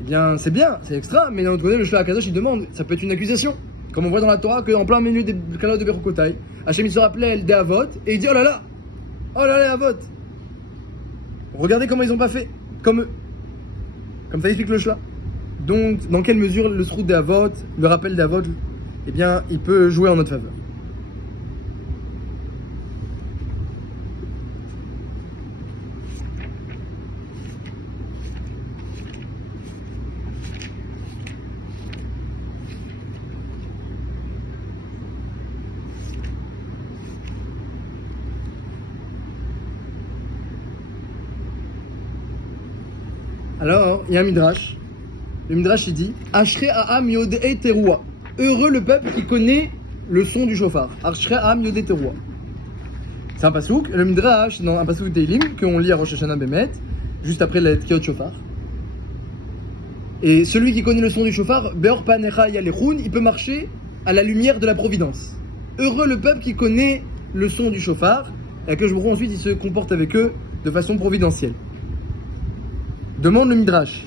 Eh bien, c'est bien, c'est extra, mais d'un autre côté, le Shlomo Akadosh il demande, ça peut être une accusation. Comme on voit dans la Torah qu'en plein milieu des canaux de Berokotai, Hachem il se rappelait elle d'Avot et il dit oh là là, Avot. Regardez comment ils n'ont pas fait, comme eux. Comme ça explique le Shlomo. Donc, dans quelle mesure le sroud d'Avot, le rappel d'Avot, eh bien, il peut jouer en notre faveur. Alors, il y a un midrash. Le midrash il dit Ashrei ha'am yodei teroua. Heureux le peuple qui connaît le son du chauffard. Ashrei ha'am yodei teroua. C'est un pasouk. Le midrash, c'est dans un pasouk de Teilim qu'on lit à Rosh Hashanah Bemet, juste après la Tkiyot Shofar. Et celui qui connaît le son du chauffard, Beor panecha yalechun, il peut marcher à la lumière de la providence. Heureux le peuple qui connaît le son du chauffard, et que je vous ensuite il se comporte avec eux de façon providentielle. Demande le Midrash.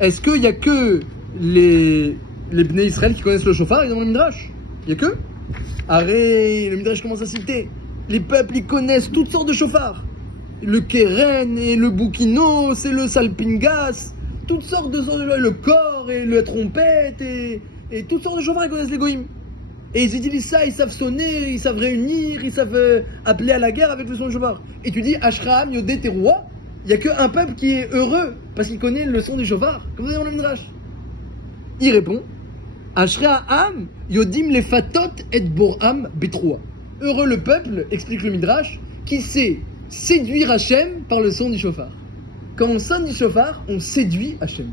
Est-ce qu'il n'y a que les Bnei Israël qui connaissent le chauffard dans le Midrash? Il n'y a que Arrête, le Midrash commence à citer. Les peuples, ils connaissent toutes sortes de chauffards. Le Keren et le Boukino, c'est le Salpingas, toutes sortes de le corps et la trompette et toutes sortes de chauffards, ils connaissent les Goïms. Et ils utilisent ça, ils savent sonner, ils savent réunir, ils savent appeler à la guerre avec le son du chauffard. Et tu dis, Ashram, Yodé, Teroua, il n'y a qu'un peuple qui est heureux parce qu'il connaît le son du chauffard. Comme vous avez dans le Midrash. Il répond, Ashram, Yodim le Fatot et Boram Betroua. Heureux le peuple, explique le Midrash, qui sait séduire Hachem par le son du chauffard. Quand on sonne du chauffard, on séduit Hachem.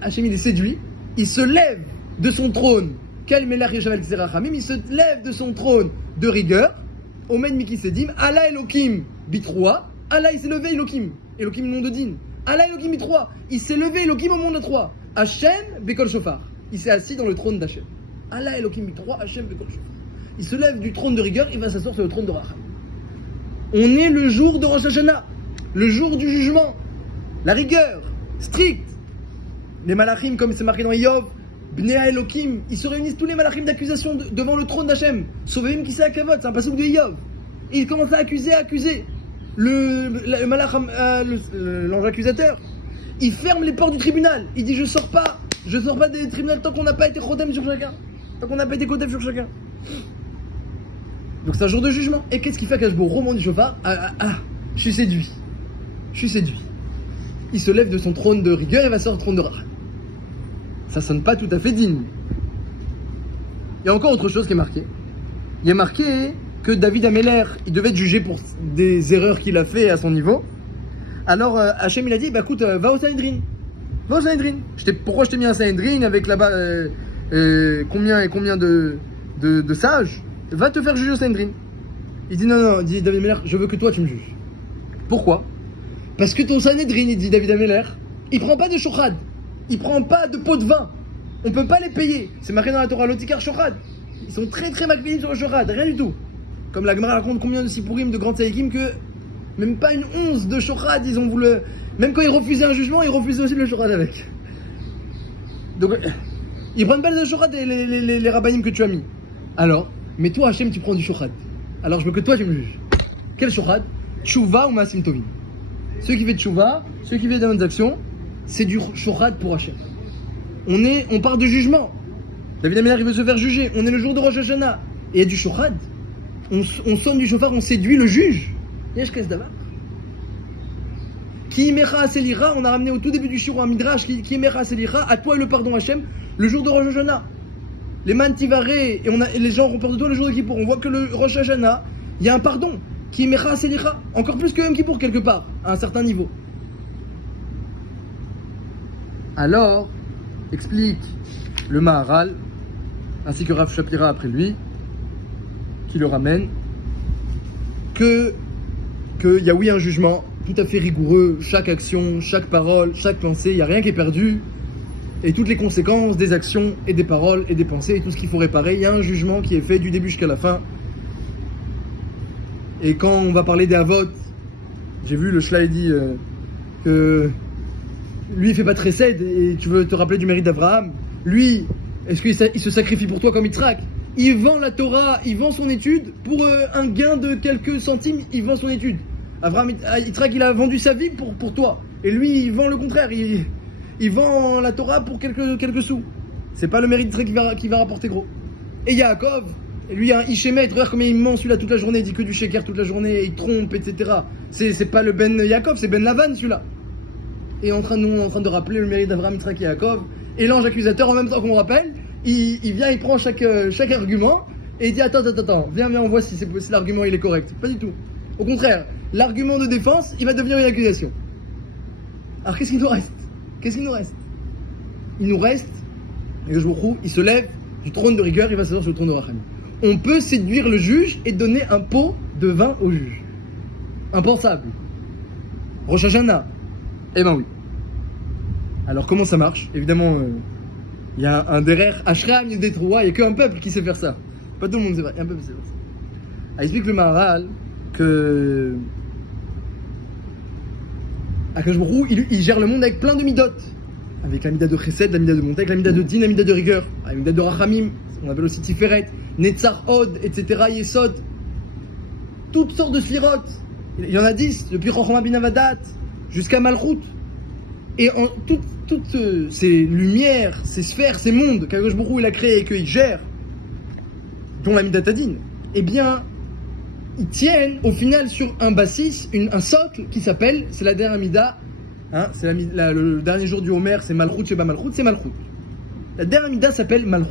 Hachem il est séduit, il se lève de son trône, il se lève de son trône de rigueur, Omed Miki Sedim, Allah Elohim Bitroua, Allah il s'est levé Elohim, Elohim nom de Din, Allah Elohim Bitroua, il s'est levé Elohim au monde de 3, Hachem Bekol Shofar, il s'est assis dans le trône d'Hachem, Allah Elohim Bitroua, Hachem Bekol Shofar, il se lève du trône de rigueur, il va s'asseoir sur le trône de Racham. On est le jour de Rosh Hashanah, le jour du jugement, la rigueur, stricte. Les malachim, comme c'est marqué dans Yov, Bnei Elohim, ils se réunissent tous les malachim d'accusation devant le trône d'Hachem. Sauvez-même qui c'est à Kavod, c'est un passage de Yov. Et ils commencent à accuser. L'ange accusateur, il ferme les portes du tribunal. Il dit je sors pas des tribunaux tant qu'on n'a pas été chotem sur chacun. Tant qu'on n'a pas été chotem sur chacun. Donc c'est un jour de jugement. Et qu'est-ce qu'il fait Kashbo Roman du chauffard? Je suis séduit. Il se lève de son trône de rigueur et va sur le trône de Racham. Ça sonne pas tout à fait digne. Il y a encore autre chose qui est marqué. Il est marqué que David Améler, il devait être jugé pour des erreurs qu'il a fait à son niveau. Alors Hachem il a dit, bah écoute, va au Sanhedrin. Pourquoi je t'ai mis un Sanhedrin avec là-bas combien et combien de sages? Va te faire juger au Sanhedrin. Il dit non, il dit David Améler, je veux que toi tu me juges. Pourquoi? Parce que ton Sanhedrin, il dit David Améler, il prend pas de shochad, il prend pas de pot de vin, on peut pas les payer. C'est marqué dans la Torah, l'otikar shochad. Ils sont très très malpayés sur le shochad, rien du tout. Comme la Gemara raconte combien de sipurim de grands tzadikim que même pas une once de shochad ils ont voulu. Même quand ils refusaient un jugement, ils refusaient aussi le shochad avec. Donc ils prennent pas de shochad les rabbinim que tu as mis. Alors, mais toi Hachem tu prends du shochad. Alors je veux que toi tu me juges. Quel shochad? Tchouva ou Maasim Tovim. Ceux qui font tchouva, ceux qui font des bonnes actions, c'est du shochad pour Hachem. On part de jugement. David Améler il veut se faire juger. On est le jour de Rosh Hashanah. Et il y a du shochad. On sonne du chauffard, on séduit le juge. Yeshkes Davar. Ki mecha aselira, on a ramené au tout début du shiur un midrash. Ki mecha aselira, à toi et le pardon Hachem, le jour de Rosh Hashanah. Les mantivarés, et les gens remportent de toi le jour de Kippour. On voit que le Rosh Hashanah, il y a un pardon. Qui mecha aselira, encore plus que Yom Kippour quelque part, à un certain niveau. Alors, explique le Maharal, ainsi que Rav Shapira après lui, qui le ramène, qu'il y a oui un jugement tout à fait rigoureux, chaque action, chaque parole, chaque pensée, il n'y a rien qui est perdu, et toutes les conséquences des actions et des paroles et des pensées et tout ce qu'il faut réparer, il y a un jugement qui est fait du début jusqu'à la fin. Et quand on va parler des Havot, j'ai vu le Shlai dit que lui il fait pas de chesed et tu veux te rappeler du mérite d'Abraham. Lui, est-ce qu'il se sacrifie pour toi comme Yitzhak? Il vend la Torah, il vend son étude pour un gain de quelques centimes, il vend son étude. Yitzhak il a vendu sa vie pour toi. Et lui il vend le contraire, il vend la Torah pour quelques sous. C'est pas le mérite d'Yitzhak qui va rapporter gros. Et Yaakov, lui un Ishémet, regarde combien il ment celui-là toute la journée, il dit que du sheker toute la journée, il trompe, etc. C'est pas le Ben Yaakov, c'est Ben Lavan celui-là. Et on est en train de rappeler le mérite d'Abraham, Yitzhak et Yaakov. Et l'ange accusateur, en même temps qu'on rappelle, il vient, il prend chaque argument et il dit attends, viens, on voit si l'argument il est correct. Pas du tout. Au contraire, l'argument de défense, il va devenir une accusation. Alors qu'est-ce qu'il nous reste? Il nous reste, et il se lève du trône de rigueur, il va s'asseoir sur le trône de Racham. On peut séduire le juge et donner un pot de vin au juge. Impensable. Rosh Hashanah. Eh ben oui. Alors comment ça marche? Évidemment, il y a un derrière Ashram, il y a des trois, il n'y a qu'un peuple qui sait faire ça. Pas tout le monde sait faire, un peuple sait faire ça. Il explique le Maharal que Akash Baruch Hu, il gère le monde avec plein de midot. Avec la mida de Chesed, la mida de Montek, la mida de Din, la mida de rigueur, la mida de Rachamim, on appelle aussi Tiferet, Netzar Od, etc., Yesod. Toutes sortes de sphirot. Il y en a 10, depuis Chochma Bina Vadat jusqu'à Malchut. Et toutes ces lumières, ces sphères, ces mondes qu'Akash Baruch Hu il a créés et qu'il gère, dont la mida Tadin, eh bien, ils tiennent au final sur un bassis, un socle qui s'appelle, c'est la dernière mida, hein, c'est le dernier jour du Homer, c'est Malchut, Sheba Malchut, c'est Malchut. La dernière mida s'appelle Malchut.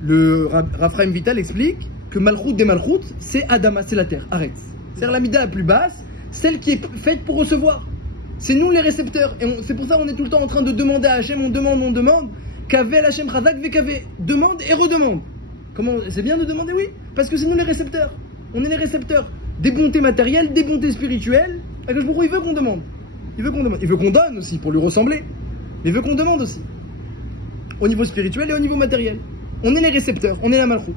Le Raphaël Vital explique que Malchut des Malchut, c'est Adama, c'est la terre, arrête. C'est-à-dire la mida la plus basse, celle qui est faite pour recevoir. C'est nous les récepteurs. Et c'est pour ça qu'on est tout le temps en train de demander à Hachem, on demande. Qu'avait Hachem Chazak, Vekave. Demande et redemande. Comment? C'est bien de demander, oui. Parce que c'est nous les récepteurs. On est les récepteurs des bontés matérielles, des bontés spirituelles. Akadosh Baruch Hu, il veut qu'on demande. Il veut qu'on demande. Il veut qu'on donne aussi pour lui ressembler. Mais il veut qu'on demande aussi. Au niveau spirituel et au niveau matériel. On est les récepteurs, on est la malchoute.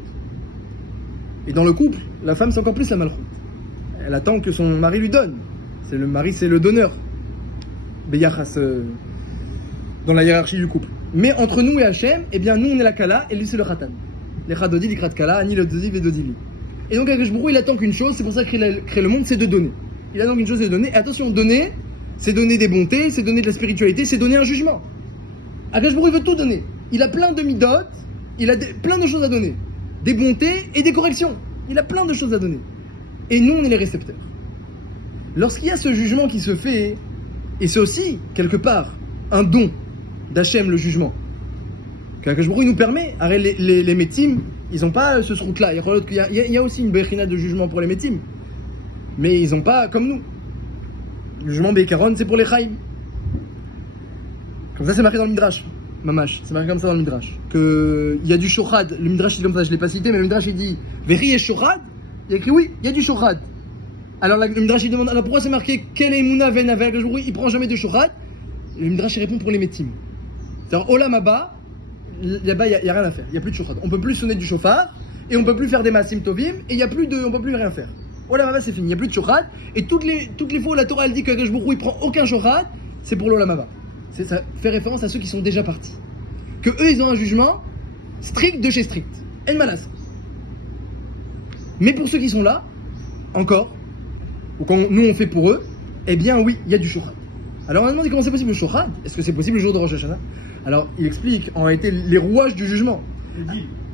Et dans le couple, la femme c'est encore plus la malchoute. Elle attend que son mari lui donne. Le mari, c'est le donneur. Beyachas, dans la hiérarchie du couple. Mais entre nous et Hachem, eh bien nous on est la Kala et lui c'est le Khatan. Les Khadodi, les Krat Kala, Ani le Dodi, Vedodili. Et donc Akadosh Baruch Hu, il attend qu'une chose, c'est pour ça qu'il crée le monde, c'est de donner. Il attend qu'une chose, c'est de donner. Et attention, donner, c'est donner des bontés, c'est donner de la spiritualité, c'est donner un jugement. Akadosh Baruch Hu, il veut tout donner. Il a plein de midot, il a plein de choses à donner. Des bontés et des corrections. Il a plein de choses à donner. Et nous, on est les récepteurs. Lorsqu'il y a ce jugement qui se fait, et c'est aussi, quelque part, un don d'Hachem, le jugement, qu'Akadosh Baruch Hu nous permet. Les métim, ils n'ont pas ce route-là. Il y a aussi une bechina de jugement pour les métim. Mais ils n'ont pas comme nous. Le jugement Beikaron, c'est pour les Chaim. Comme ça, c'est marqué dans le Midrash. Mamash, c'est marqué comme ça dans le Midrash. Il y a du shochad. Le Midrash dit comme ça, je ne l'ai pas cité, mais le Midrash il dit Veri et shochad. Il y a écrit oui, il y a du shochad. Alors le Midrash il demande alors pourquoi c'est marqué Quel est Mouna Venaver? Il prend jamais de shochad. Le Midrash il répond pour les métim. C'est-à-dire Olam Haba, il n'y a rien à faire. Il n'y a plus de shochad. On ne peut plus sonner du shofar et on ne peut plus faire des masim tovim et on ne peut plus rien faire. Olam Haba c'est fini, il n'y a plus de shochad. Et toutes les fois où la Torah elle dit que Akadosh Baruch Hu il prend aucun shochad, c'est pour l'Olam Haba. Ça fait référence à ceux qui sont déjà partis. Que eux, ils ont un jugement strict de chez strict. En malas. Mais pour ceux qui sont là, encore, ou quand nous on fait pour eux, eh bien oui, il y a du shochad. Alors on a demandé comment c'est possible le shochad. Est-ce que c'est possible le jour de Rosh Hashanah? Alors il explique en réalité les rouages du jugement.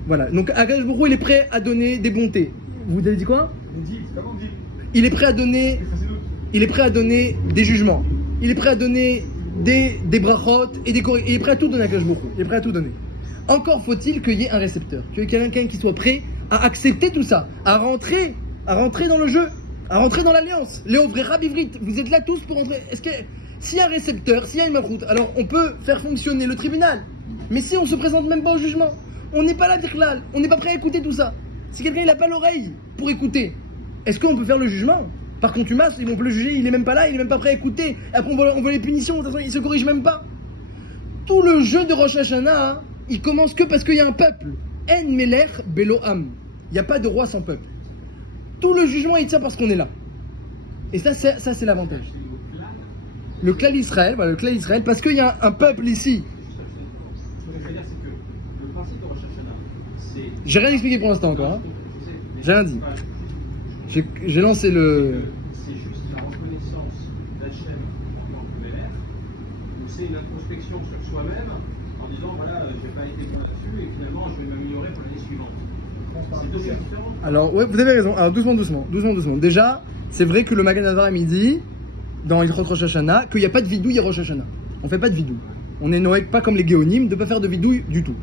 Voilà. Donc Akadosh Baruch Hu, il est prêt à donner des bontés. Vous avez dit quoi? Il est prêt à donner. Il est prêt à donner des jugements. Il est prêt à donner des brachot et des corrections. Il est prêt à tout donner à Akadosh Baruch Hu. Il est prêt à tout donner. Encore faut-il qu'il y ait un récepteur, qu'il y ait quelqu'un qui soit prêt à accepter tout ça, à rentrer dans le jeu, à rentrer dans l'alliance. Léo Vrera Bivrit, vous êtes là tous pour rentrer. Est-ce que s'il y a un récepteur, s'il y a une malchoute, alors on peut faire fonctionner le tribunal. Mais si on se présente même pas au jugement, on n'est pas là d'Irklal, on n'est pas prêt à écouter tout ça. Si quelqu'un il n'a pas l'oreille pour écouter, est-ce qu'on peut faire le jugement? Par contumace, on peut le juger, il n'est même pas là, il n'est même pas prêt à écouter. Après on voit les punitions, de toute façon il se corrige même pas. Tout le jeu de Rosh Hashanah, il commence que parce qu'il y a un peuple. En melech belo am. Il n'y a pas de roi sans peuple. Tout le jugement il tient parce qu'on est là. Et ça c'est l'avantage. Le clan Israël, voilà, le clan Israël, parce qu'il y a un peuple ici. Ce que je veux dire, c'est que le principe de Rosh Hashanah, c'est. J'ai rien expliqué pour l'instant encore. Hein. J'ai rien dit. J'ai lancé le. C'est juste la reconnaissance d'Hachem en tant que Mélech, ou c'est une introspection sur soi-même en disant voilà, je n'ai pas été bon là-dessus et finalement je vais m'améliorer pour l'année suivante. C'est deux choses différentes. Alors, ouais, vous avez raison. Alors, doucement. Déjà, c'est vrai que le Magen Avraham il dit dans Ilchot Rosh Hashanah qu'il n'y a pas de vidouille à Rosh Hashanah. On ne fait pas de vidouille. On est Noël pas comme les Géonim de ne pas faire de vidouille du tout.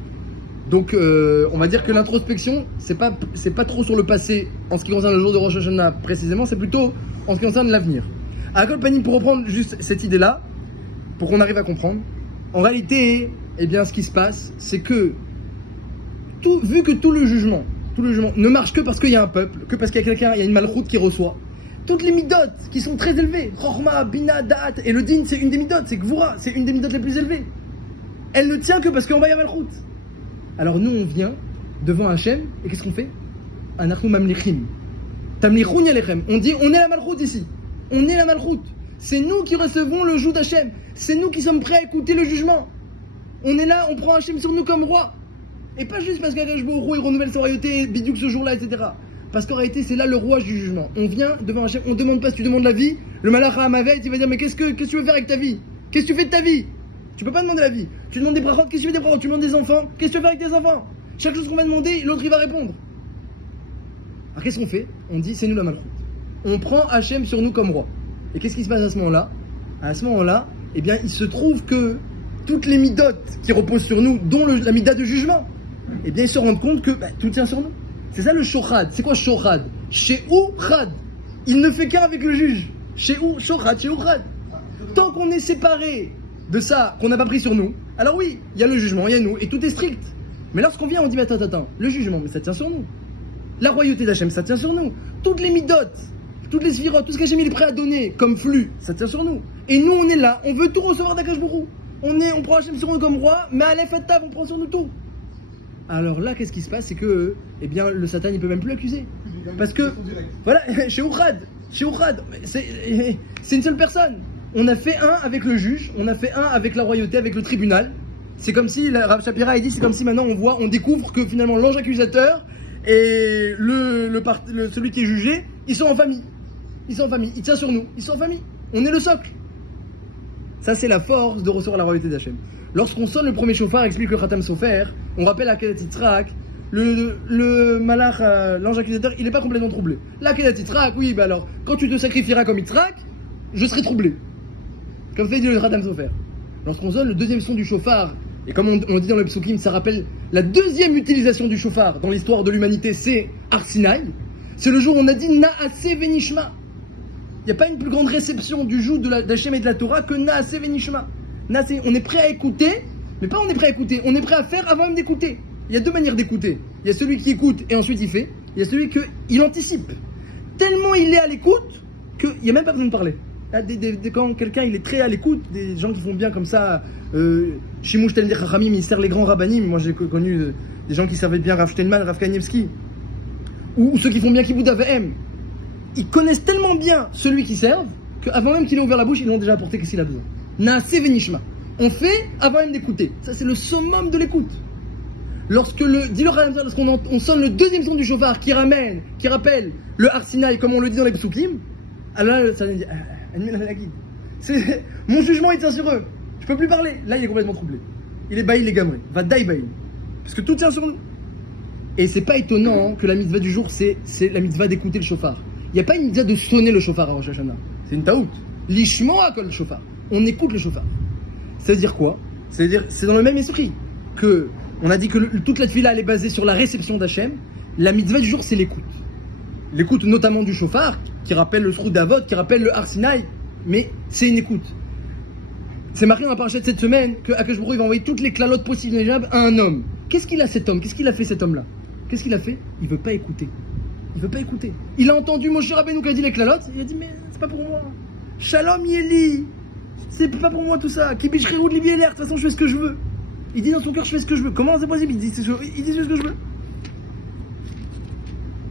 Donc, on va dire que l'introspection, c'est pas trop sur le passé en ce qui concerne le jour de Rosh Hashanah précisément, c'est plutôt en ce qui concerne l'avenir. À Kol Panim, pour reprendre juste cette idée-là, pour qu'on arrive à comprendre, en réalité, eh bien, ce qui se passe, c'est que vu que tout le jugement ne marche que parce qu'il y a un peuple, que parce qu'il y a quelqu'un, il y a une malchoute qui reçoit. Toutes les midot qui sont très élevées, Chorma, Bina, Da'at, et le din, c'est une des midot, c'est Gvura, c'est une des midot les plus élevées. Elle ne tient que parce qu'on va y avoir malchoute. Alors nous, on vient devant Hachem, et qu'est-ce qu'on fait? Anachnu mamlichim. Tamlichun yalechem. On dit, on est la malchoute ici. On est la malchoute. C'est nous qui recevons le joug d'Hachem. C'est nous qui sommes prêts à écouter le jugement. On est là, on prend Hachem sur nous comme roi. Et pas juste parce qu'Akadosh Baruch Hu il renouvelle sa royauté, bidouk ce jour-là, etc. Parce qu'en réalité, c'est là le roi du jugement. On vient devant Hachem, on ne demande pas si tu demandes la vie. Le malach Hamavet, il va dire, mais qu'est-ce que tu veux faire avec ta vie? Qu'est-ce que tu fais de ta vie? Tu peux pas demander la vie. Tu demandes des brachot, qu'est-ce que tu fais des brachot? Tu demandes des enfants, qu'est-ce que tu veux faire avec tes enfants? Chaque chose qu'on va demander, l'autre il va répondre. Alors qu'est-ce qu'on fait? On dit, c'est nous la malchoute. On prend Hachem sur nous comme roi. Et qu'est-ce qui se passe à ce moment-là? À ce moment-là, eh bien, il se trouve que toutes les midotes qui reposent sur nous, dont la mida de jugement, eh bien, ils se rendent compte que tout tient sur nous. C'est ça le shochad. C'est quoi shochad? Shehu chad. Il ne fait qu'un avec le juge. Shehu shochad, shehu chad. Tant qu'on est séparé de ça, qu'on n'a pas pris sur nous, alors oui, il y a le jugement, il y a nous, et tout est strict. Mais lorsqu'on vient, on dit, mais attends, le jugement, mais ça tient sur nous. La royauté d'Hachem, ça tient sur nous. Toutes les midotes, toutes les sphirotes, tout ce qu'Hachem est prêt à donner comme flux, ça tient sur nous. Et nous, on est là, on veut tout recevoir d'Akadosh Baruch Hu. On prend Hachem sur nous comme roi, mais à l'Efattav, on prend sur nous tout. Alors là, qu'est-ce qui se passe? C'est que, eh bien, le Satan, il peut même plus l'accuser. Parce que, voilà, chez Oukhad, c'est une seule personne. On a fait un avec le juge, on a fait un avec la royauté, avec le tribunal. C'est comme si, Rav Shapira a dit, c'est comme si maintenant on découvre que finalement l'ange accusateur et celui qui est jugé, ils sont en famille. Ils sont en famille, ils tiennent sur nous, ils sont en famille. On est le socle. Ça, c'est la force de recevoir la royauté d'Hachem. Lorsqu'on sonne le premier chauffard, explique le Khatam Sofer, on rappelle à Kedat Yitzhak, le malach, l'ange accusateur, il n'est pas complètement troublé. La Kedat Yitzhak, oui, bah alors, quand tu te sacrifieras comme Yitzhak, je serai troublé. Comme fait dit le Khatam Sofer. Lorsqu'on sonne le deuxième son du chauffard, et comme on dit dans le psukim, ça rappelle la deuxième utilisation du chauffard dans l'histoire de l'humanité, c'est Har Sinaï. C'est le jour où on a dit Naaseh Venishma. Il n'y a pas une plus grande réception du joug d'Hachem et de la Torah que Naaseh Venishma. On est prêt à écouter, mais pas on est prêt à écouter, on est prêt à faire avant même d'écouter. Il y a deux manières d'écouter. Il y a celui qui écoute et ensuite il fait. Il y a celui qui anticipe. Tellement il est à l'écoute qu'il n'y a même pas besoin de parler. Quand quelqu'un il est très à l'écoute, des gens qui font bien comme ça, Shimouch Talmidei Chachamim, il sert les grands rabbanim. Moi j'ai connu des gens qui servaient bien Rav Steinman, Rav Kanievski, ou ceux qui font bien Kibbutz Avehem. Ils connaissent tellement bien celui qui servent qu'avant même qu'il ait ouvert la bouche, ils l'ont déjà apporté qu'est-ce qu'il a besoin. Naaseh Venishma. On fait avant même d'écouter. Ça c'est le summum de l'écoute. Lorsqu'on sonne le deuxième son du chauffard qui rappelle le Har Sinaï comme on le dit dans les psukim, alors là ça dit mon jugement il tient sur eux. Je peux plus parler. Là il est complètement troublé. Il est baïl, il est gamré. Va daï baïl. Parce que tout tient sur nous. Et c'est pas étonnant que la mitzvah du jour c'est la mitzvah d'écouter le chauffard. Il n'y a pas une mitzvah de sonner le chauffard à Rosh Hashanah. C'est une taout. Lishmoa kol chauffard. On écoute le chauffard. Ça veut dire quoi? C'est-à-dire, c'est dans le même esprit que on a dit que toute la tefila elle est basée sur la réception d'Hachem. La mitzvah du jour c'est l'écoute. L'écoute notamment du chauffard, qui rappelle le Srout d'Avot, qui rappelle le Har Sinaï, mais c'est une écoute. C'est marqué dans la paracha de cette semaine que Akadosh Baruch Hu va envoyer toutes les clalotes possibles à un homme. Qu'est-ce qu'il a cet homme? Qu'est-ce qu'il a fait cet homme-là? Qu'est-ce qu'il a fait? Il veut pas écouter. Il veut pas écouter. Il a entendu Moshe Rabbeinu qui a dit les clalotes, il a dit mais c'est pas pour moi. Shalom Yeli, c'est pas pour moi tout ça. Kibish Rehoud Libi Eler, de toute façon je fais ce que je veux. Il dit dans son cœur je fais ce que je veux. Comment c'est possible? Il dit je fais ce que je veux.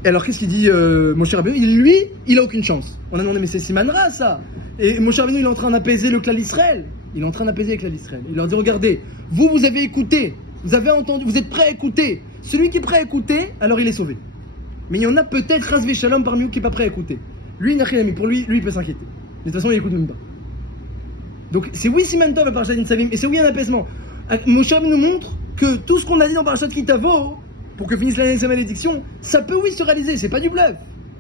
Et alors qu'est-ce qu'il dit Moshe Rabbeinu? Lui, il a aucune chance. On a demandé mais c'est Simanra ça. Et Moshe Rabbeinu il est en train d'apaiser le clan d'Israël. Il est en train d'apaiser le clan d'Israël. Il leur dit regardez, vous avez écouté, vous avez entendu, vous êtes prêts à écouter. Celui qui est prêt à écouter, alors il est sauvé. Mais il y en a peut-être Razvé Shalom parmi nous qui n'est pas prêt à écouter. Lui, pour lui, il peut s'inquiéter. Mais de toute façon, il écoute même pas. Donc, c'est oui, Siman Tov à Parashat Nitzavim, et c'est oui un apaisement. Moshe nous montre que tout ce qu'on a dit dans Parashat Kitavo, pour que finisse l'année de sa malédiction, ça peut oui se réaliser, c'est pas du bluff.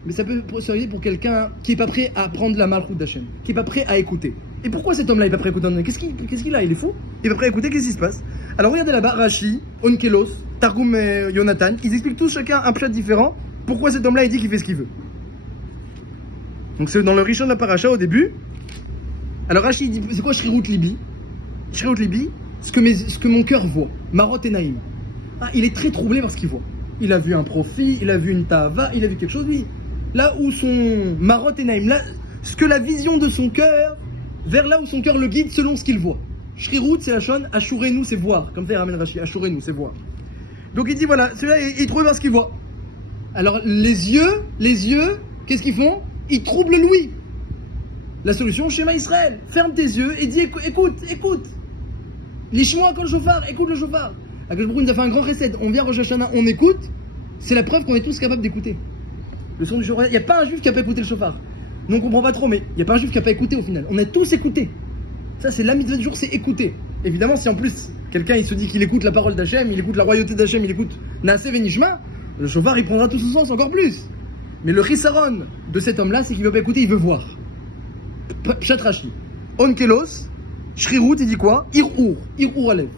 Mais ça peut se réaliser pour quelqu'un qui n'est pas prêt à prendre la malchoute d'Hachem, qui n'est pas prêt à écouter. Et pourquoi cet homme-là n'est pas prêt à écouter? Qu'est-ce qu'il a? Il est fou? Il n'est pas prêt à écouter, qu'est-ce qui se passe? Alors regardez là-bas, Rashi, Onkelos, Targum et Yonatan, ils expliquent tous chacun un pshat différent. Pourquoi cet homme-là il dit qu'il fait ce qu'il veut? Donc c'est dans le Rishon de la Paracha au début. Alors Rashi dit c'est quoi Shrirut Libi? Shrirut Libi, ce que mon cœur voit. Marot et Naïm. Ah, il est très troublé par ce qu'il voit. Il a vu un profit, il a vu une tava, il a vu quelque chose, lui. Là où son Marot et Naïm, là, ce que la vision de son cœur, vers là où son cœur le guide selon ce qu'il voit. Shrirut c'est la shon, Ashurenu c'est voir. Comme fait Ramen Rashi, Ashurenu c'est voir. Donc il dit voilà, celui-là il trouve par ce qu'il voit. Alors les yeux, qu'est-ce qu'ils font? Ils troublent l'ouïe. La solution, schéma Israël. Ferme tes yeux et dis écoute. Lishmoa kol shofar, écoute le shofar. Akadosh Baruch Hu nous a fait un grand recette. On vient Rosh Hashanah, on écoute. C'est la preuve qu'on est tous capables d'écouter. Le son du shofar. Il n'y a pas un juif qui n'a pas écouté le shofar. Nous on comprend pas trop, mais il n'y a pas un juif qui n'a pas écouté au final. On a tous écouté. Ça c'est la mitzvah du jour, c'est écouter. Évidemment, si en plus quelqu'un il se dit qu'il écoute la parole d'Hachem, il écoute la royauté d'Hachem, il écoute Naaseh Venishma, le shofar il prendra tout son sens encore plus. Mais le chisaron de cet homme-là, c'est qu'il veut pas écouter, il veut voir. Pshat Rashi. Onkelos, Shrirut, il dit quoi? Ir'ur Alev.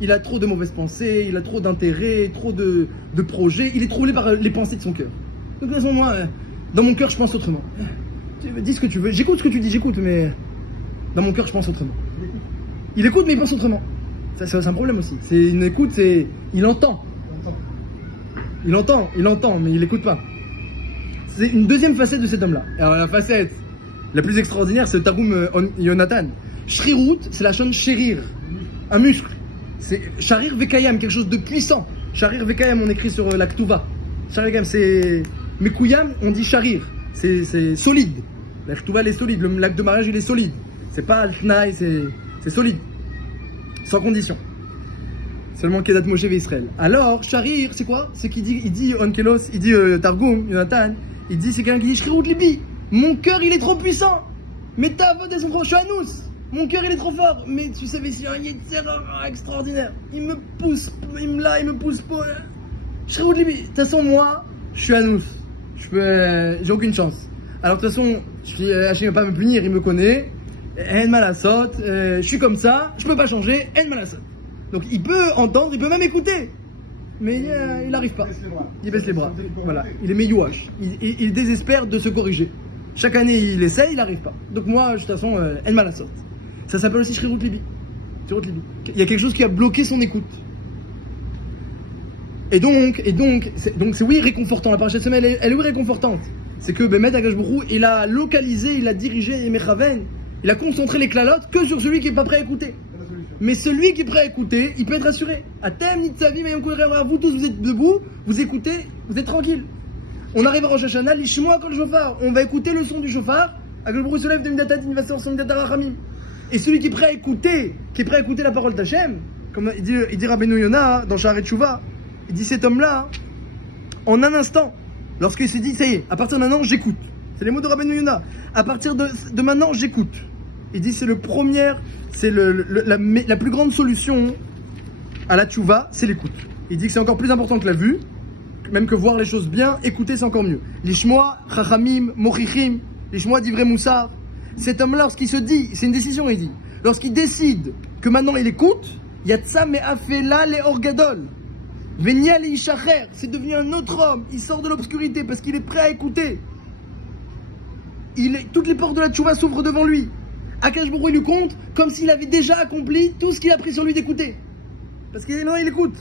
Il a trop de mauvaises pensées, il a trop d'intérêts, trop de projets, il est troublé par les pensées de son cœur. Donc à ce moment, dans mon cœur, je pense autrement. Dis ce que tu veux, j'écoute ce que tu dis, j'écoute, mais Dans mon cœur, je pense autrement. Il écoute, mais il pense autrement. C'est un problème aussi. C'est une écoute, c'est. Il entend. Il entend, mais il n'écoute pas. C'est une deuxième facette de cet homme-là. Alors, la facette la plus extraordinaire, c'est le Targum Yonatan. Shrirut, c'est la chaîne chérir, un muscle. C'est Sharir Vekayam, quelque chose de puissant. Sharir Vekayam, on écrit sur la Ktuva. Sharir Vekayam, c'est. Mekuyam, on dit Sharir. C'est solide. La Ktuva, elle est solide. L'acte de mariage, il est solide. C'est pas Al-Fnaï, c'est solide. Sans condition. Seulement Kedat Moshe Israël. Alors, Sharir, c'est quoi? C'est qu'il dit, Onkelos, il dit Targum, Yonatan, il dit, c'est quelqu'un qui dit Shrirut Libi. Mon cœur, il est trop puissant. Mais ta voix, elles sont trop. Je suis Anous. Mon cœur, il est trop fort. Mais tu savais, c'est un Yetzer extraordinaire. Il me pousse, il me pousse pas. Shrirut Libi. De toute façon, moi, je suis Anous. J'ai aucune chance. Alors, de toute façon, Hachem ne va pas me punir, il me connaît. En malasot, je suis comme ça, je peux pas changer, en malasot. Donc il peut entendre, il peut même écouter, mais il n'arrive pas. Il baisse les bras. Voilà, il est meyouach. Il désespère de se corriger. Chaque année il essaie, il n'arrive pas. Donc moi, de toute façon, en malasot. Ça s'appelle aussi Shrirut Libi. Il y a quelque chose qui a bloqué son écoute. Et donc, c'est oui réconfortant. La parashat semaine, elle est oui réconfortante. C'est que Bémet Akadosh Baruch Hu, il a localisé, il a dirigé Mechaven. Il a concentré les clalotes que sur celui qui n'est pas prêt à écouter. Mais celui qui est prêt à écouter, il peut être rassuré. Atem, Nitzavi, vous tous, vous êtes debout, vous écoutez, vous êtes tranquille. On arrive à Rosh Hashanah, Lishmoa Kol Shofar. On va écouter le son du shofar. Akadosh Baruch Hu se lève de Midatat, il va sortir son Midatat Rachamim. Et celui qui est prêt à écouter, la parole d'Hachem, comme il dit Rabbeinu Yonah dans Sha'arei Teshuvah, il dit cet homme-là, en un instant, lorsqu'il se dit, ça y est, à partir de maintenant, j'écoute. C'est les mots de Rabbeinu Yonah. À partir de maintenant, j'écoute. Il dit c'est la plus grande solution à la tchouva, c'est l'écoute. Il dit que c'est encore plus important que la vue, même que voir les choses bien, écouter c'est encore mieux. Lishmoa, chachamim, mochichim, lishmoa divrei moussar. Cet homme-là, lorsqu'il se dit, c'est une décision, il dit, lorsqu'il décide que maintenant il écoute, yatsa me afela le orgadol, venia le ishacher, c'est devenu un autre homme, il sort de l'obscurité parce qu'il est prêt à écouter. Toutes les portes de la tchouva s'ouvrent devant lui. Akadosh Baruch Hu lui compte comme s'il avait déjà accompli tout ce qu'il a pris sur lui d'écouter. Parce qu'il il écoute.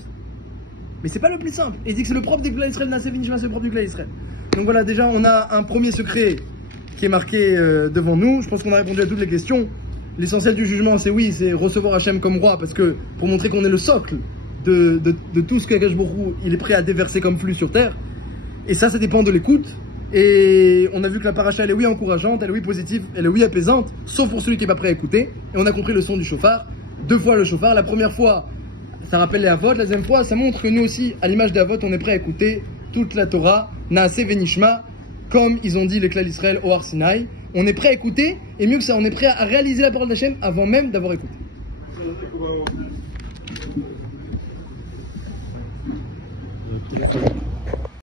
Mais c'est pas le plus simple. Et il dit que c'est le propre du Klal Israël, c'est le propre du Klal Israël. Donc voilà, déjà on a un premier secret qui est marqué devant nous. Je pense qu'on a répondu à toutes les questions. L'essentiel du jugement, c'est oui, c'est recevoir Hachem comme roi, parce que pour montrer qu'on est le socle de tout ce qu'Akadosh Baruch Hu il est prêt à déverser comme flux sur terre. Et ça dépend de l'écoute. Et on a vu que la paracha elle est oui encourageante, elle est oui positive, elle est oui apaisante, sauf pour celui qui n'est pas prêt à écouter. Et on a compris le son du shofar, 2 fois le shofar. La première fois, ça rappelle les avot. La deuxième fois, ça montre que nous aussi, à l'image des avot, on est prêt à écouter toute la Torah, Naase Venishma, comme ils ont dit les Klal Israël au Har Sinaï. On est prêt à écouter, et mieux que ça, on est prêt à réaliser la parole d'Hachem avant même d'avoir écouté.